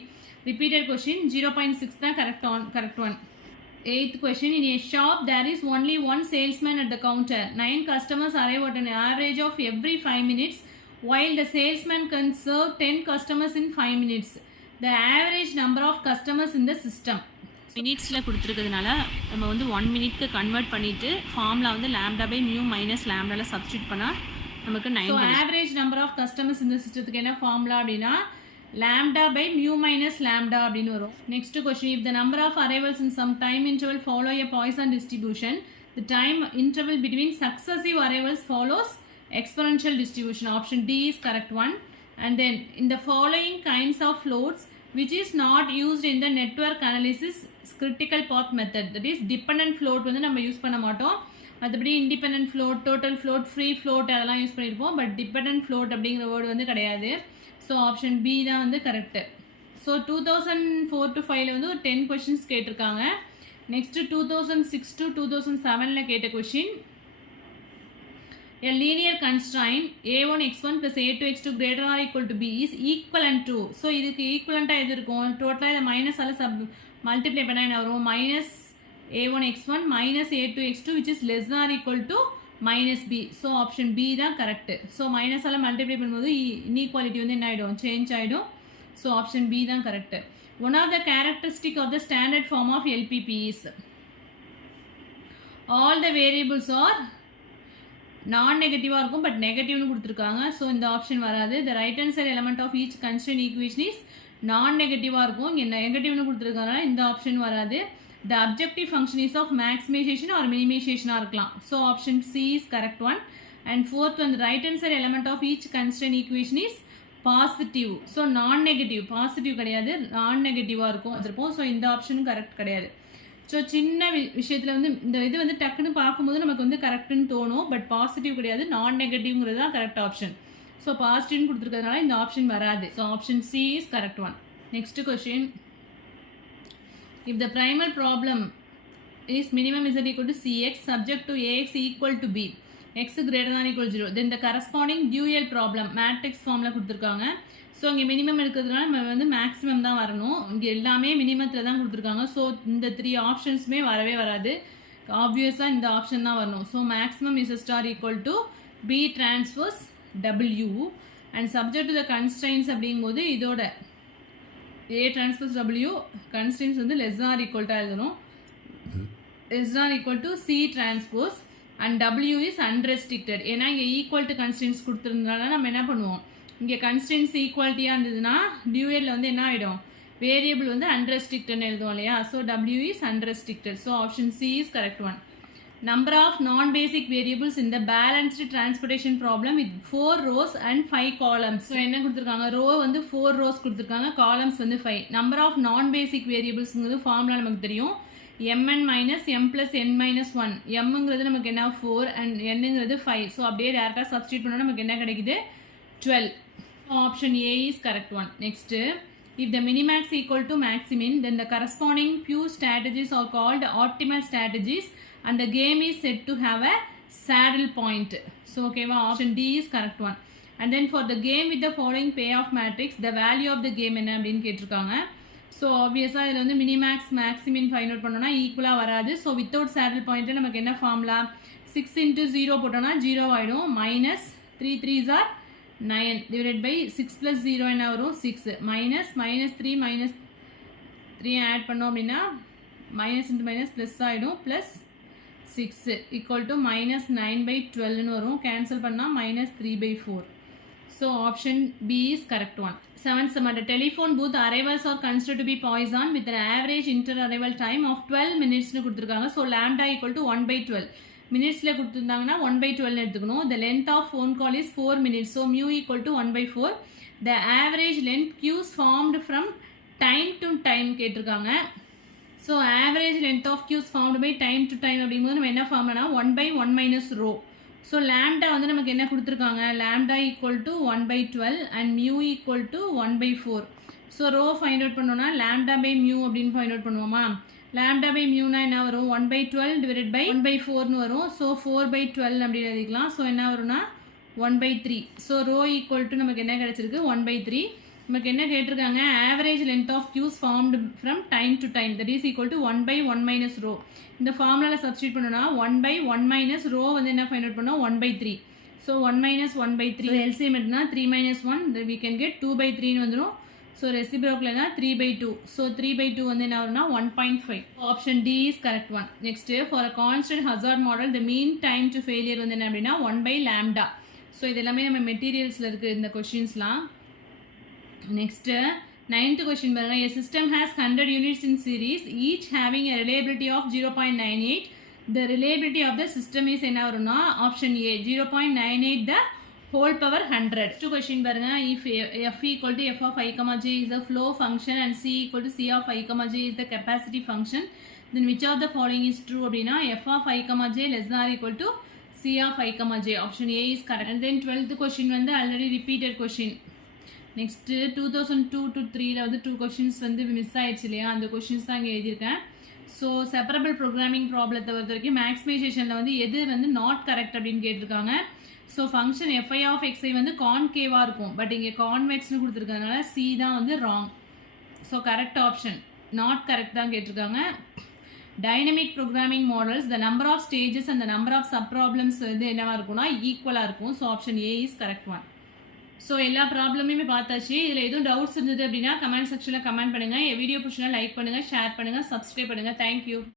repeated question 0.6 தான் correct one. Eighth question, in a shop there is only one salesman at the counter. 9 customers arrive at an average of every 5 minutes while the salesman can serve 10 customers in 5 minutes. the average number of customers in the system. மினிட்ஸில் கொடுத்துருக்கிறதுனால நம்ம வந்து 1 மினிட்க்கு convert பண்ணிவிட்டு ஃபார்மில் வந்து lambda by mu minus லேம்டாவில் substitute பண்ணால் நமக்கு 9. So average number of customers இந்த சிஸ்டத்துக்கு என்ன ஃபார்முலா அப்படின்னா lambda by mu minus lambda அப்படின்னு வரும். Next question, if the number of arrivals in some time interval follow a Poisson distribution the time interval between successive arrivals follows exponential distribution. Option D is correct one. And then in the following kinds of floats which is not used in the network analysis critical path method. that is dependent float வந்து நம்ம use பண்ண மாட்டோம். மற்றபடி independent float, total float, free float அதெல்லாம் use பண்ணியிருப்போம். But dependent float அப்படிங்கிற word வந்து கிடையாது. ஸோ ஆப்ஷன் பி தான் வந்து கரெக்டு. ஸோ 2004 to 5 வந்து ஒரு 10 கொஷின்ஸ் கேட்டிருக்காங்க. நெக்ஸ்ட்டு 2006 to 2007 கேட்ட question, a linear constraint a1 x1 plus a2 x2 greater or equal to b is equivalent to. So இதுக்கு ஈக்குவலண்ட்டாக எது இருக்கும், டோட்டலாக இதை மைனஸால் மல்டிப்ளை பண்ணால் என்ன வரும், minus a1 x1 minus a2 x2 which is less than or equal to minus b. so option b தான் கரெக்ட். ஸோ மைனஸால் மல்டிப்ளை பண்ணும்போது இன்இக்வாலிட்டி வந்து என்ன ஆகிடும், சேஞ்ச் ஆகிடும். ஸோ ஆப்ஷன் பி தான் correct. One of the characteristic of the standard form of LPP is all the variables are non நெகட்டிவாக இருக்கும் பட் நெகட்டிவ்னு கொடுத்துருக்காங்க. ஸோ இந்த ஆப்ஷன் வராது. The right hand side element of each constant equation is non நெகட்டிவாக இருக்கும். இங்கே நெகட்டிவ்னு கொடுத்துருக்காங்கன்னா இந்த ஆப்ஷன் வராது. The objective function is of maximization or மினிமைசேஷனாக இருக்கலாம். So option C is correct one. And fourth வந்து right hand side element of each constant equation is positive. So non negative, positive கிடையாது, நான் நெகட்டிவாக இருக்கும் வச்சுருப்போம். So இந்த ஆப்ஷனும் correct கிடையாது. ஸோ சின்ன விஷயத்தில் வந்து இந்த இது வந்து டக்குன்னு பார்க்கும்போது நமக்கு வந்து கரெக்டுன்னு தோணும், பட் பாசிட்டிவ் கிடையாது, நான் நெகட்டிவ்ங்கிறது தான் கரெக்ட் ஆப்ஷன். ஸோ பாசிட்டிவ்னு கொடுத்துருக்கிறதுனால இந்த ஆப்ஷன் வராது. So option C is correct one. Next question, if the primal problem is minimum z equal to cx subject to ax equal to b, x greater than equal to 0, then the corresponding dual problem matrix formula கொடுத்துருக்காங்க. So இங்கே minimum இருக்கிறதுனால நம்ம வந்து maximum தான் வரணும். இங்கே எல்லாமே மினிமத்தில் தான் கொடுத்துருக்காங்க. ஸோ இந்த 3 ஆப்ஷன்ஸுமே வரவே வராது, ஆப்வியஸாக இந்த ஆப்ஷன் தான் வரணும். So maximum is star equal to B transpose W and subject to the constraints அப்படிங்கும்போது இதோட ஏ டிரான்ஸ்போஸ் டபிள்யூ கன்ஸ்ட்ரைன்ஸ் வந்து லெஸ் ஆர் ஈக்குவல்ட்டாக எழுதணும், is not equal to C transpose and W is unrestricted. ஏன்னா இங்கே equal to கன்ஸ்டன்ஸ் கொடுத்துருந்தனால நம்ம என்ன பண்ணுவோம், இங்கே கன்ஸ்டன்ஸ் ஈக்குவாலிட்டியாக இருந்ததுன்னா டியூஎல்ல வந்து என்ன ஆகிடும், வேரியபிள் வந்து அன்ரெஸ்ட்ரிக்டட்னு எழுதுவோம் இல்லையா. So W is unrestricted. So option C is correct one. Number of non-basic variables in the balanced transportation problem with 4 rows and 5 columns. So என்ன கொடுத்துருக்காங்க, ரோ வந்து 4 rows கொடுத்துருக்காங்க, காலம்ஸ் வந்து 5. நம்பர் ஆஃப் நான்-பேசிக் வேரியபிள்ஸுங்கிறது ஃபார்முலா நமக்கு தெரியும், mn minus m plus n minus 1. mங்கிறது நமக்கு என்ன 4 and nங்கிறது 5. So அப்படியே டேரெக்டாக சப்ஸ்டியூட் பண்ணால் நமக்கு என்ன கிடைக்குது 12. Option A is correct one. Next, if the minimax equal to maximin, then the corresponding pure strategies are called optimal strategies and the game is said to have a saddle point. So okay, option D is correct one. And then for the game with the following payoff matrix, the value of the game என்ன அப்படின்னு கேட்டிருக்காங்க. So ஆப்வியஸாக இதில் வந்து minimax maximin find out பண்ணோன்னா ஈக்குவலாக வராது. So without saddle point நமக்கு என்ன ஃபார்முலா, 6 into 0 போட்டோன்னா 0 ஆகிடும், minus 3 3s are 9 divided by 6 plus 0 என்ன வரும் 6, மைனஸ் மைனஸ் 3 மைனஸ் 3 ஆட் பண்ணோம் அப்படின்னா மைனஸ் இன்ட்டு மைனஸ் ப்ளஸ் ஆகிடும், ப்ளஸ் 6 ஈக்குவல் டு மைனஸ் 9/12ன்னு வரும், கேன்சல் பண்ணால் minus 3/4. So option B is correct one. 7th sum, at a telephone booth arrivals are considered to be Poisson with an average inter-arrival time of 12 minutes னு கொடுத்துருக்காங்க. So lambda equal to 1/12. மினிட்ஸில் கொடுத்துருந்தாங்கன்னா 1/12 எடுத்துக்கணும். The length of phone call is 4 minutes. So mu equal to 1/4. The average length queues formed from time to time கேட்டிருக்காங்க. So average length of queues formed by time to time அப்படிங்கும்போது நம்ம என்ன ஃபார்ம்னா 1/1 minus rho. So lambda வந்து நமக்கு என்ன கொடுத்துருக்காங்க, lambda equal to 1/12 and mu equal to 1/4. So rho find out பண்ணோன்னா லேம்டா பை மியூ அப்படின்னு ஃபைண்ட் அவுட் பண்ணுவோமா. லேம்டா பை மியூனா என்ன வரும், 1/12 டிவைடட் பை 1/4ன்னு வரும். ஸோ 4/12 அப்படின்னு எழுதிக்கலாம். ஸோ என்ன வரும்னா 1/3. ஸோ ரோ ஈக்குவல் டு நமக்கு என்ன கிடைச்சிருக்கு 1/3. நமக்கு என்ன கேட்டிருக்காங்க, average length of queues formed from time to time, that is equal to 1/1 minus rho. இந்த ஃபார்முலாவில் சப்ஸ்டியூட் பண்ணோன்னா 1/1 மைனஸ் ரோ வந்து என்ன ஃபைண்ட் அவுட் பண்ணோம் 1/3. ஸோ 1 minus 1/3 எல்சிஎம் எடுத்துனா 3 minus 1 we can get 2/3ன்னு வந்துடும். ஸோ ரெசிப்ரோக்கில்னா 3/2. ஸோ 3/2 வந்து என்ன வரும்னா 1.5. Option D is correct one. Next, for a constant hazard model the mean time to failure வந்து என்ன அப்படின்னா 1/λ. ஸோ இது எல்லாமே நம்ம மெட்டீரியல்ஸில் இருக்குது இந்த கொஷின்ஸ்லாம். Next, 9th question பாருங்க, a system has 100 units in series each having a reliability of 0.98. the reliability of the system is என்ன வரும்னா option A 0.98 the whole power 100. Next question பாருங்க, if f equal to f of I comma j is a flow function and c equal to c of I comma j is the capacity function, then which of the following is true அப்படின்னா f of I comma j less than or equal to c of I comma j. option A is correct. And then 12th question வந்து already repeated question. Next 2002 to 3ல் வந்து 2 questions வந்து miss ஆயிடுச்சு இல்லையா, அந்த questions தான் இங்கே எழுதியிருக்கேன். So separable programming ப்ராப்ளத்தை பொறுத்த வரைக்கும் மேக்ஸிமைசேஷனில் வந்து எது வந்து நாட் கரெக்ட் அப்படின்னு கேட்டிருக்காங்க. So function F I of X I வந்து கான்கேவாக இருக்கும், பட் இங்கே கான்வெக்ஸ்னு கொடுத்துருக்கறதுனால சி தான் வந்து wrong. So correct option not correct தான் கேட்டிருக்காங்க. Dynamic programming models the number of stages and the number of sub problems வந்து என்னவா இருக்கும்னா ஈக்குவலாக இருக்கும். So option A is correct one. So எல்லா ப்ராப்ளமுமே பார்த்தாச்சு. இதில் எதுவும் டவுட்ஸ் இருந்தது அப்படின்னா கமெண்ட் செக்ஷனில் கமெண்ட் பண்ணுங்கள். வீடியோ பிடிச்சினா லைக் பண்ணுங்கள், ஷேர் பண்ணுங்கள், சப்ஸ்கிரைப் பண்ணுங்கள். தேங்க்யூ.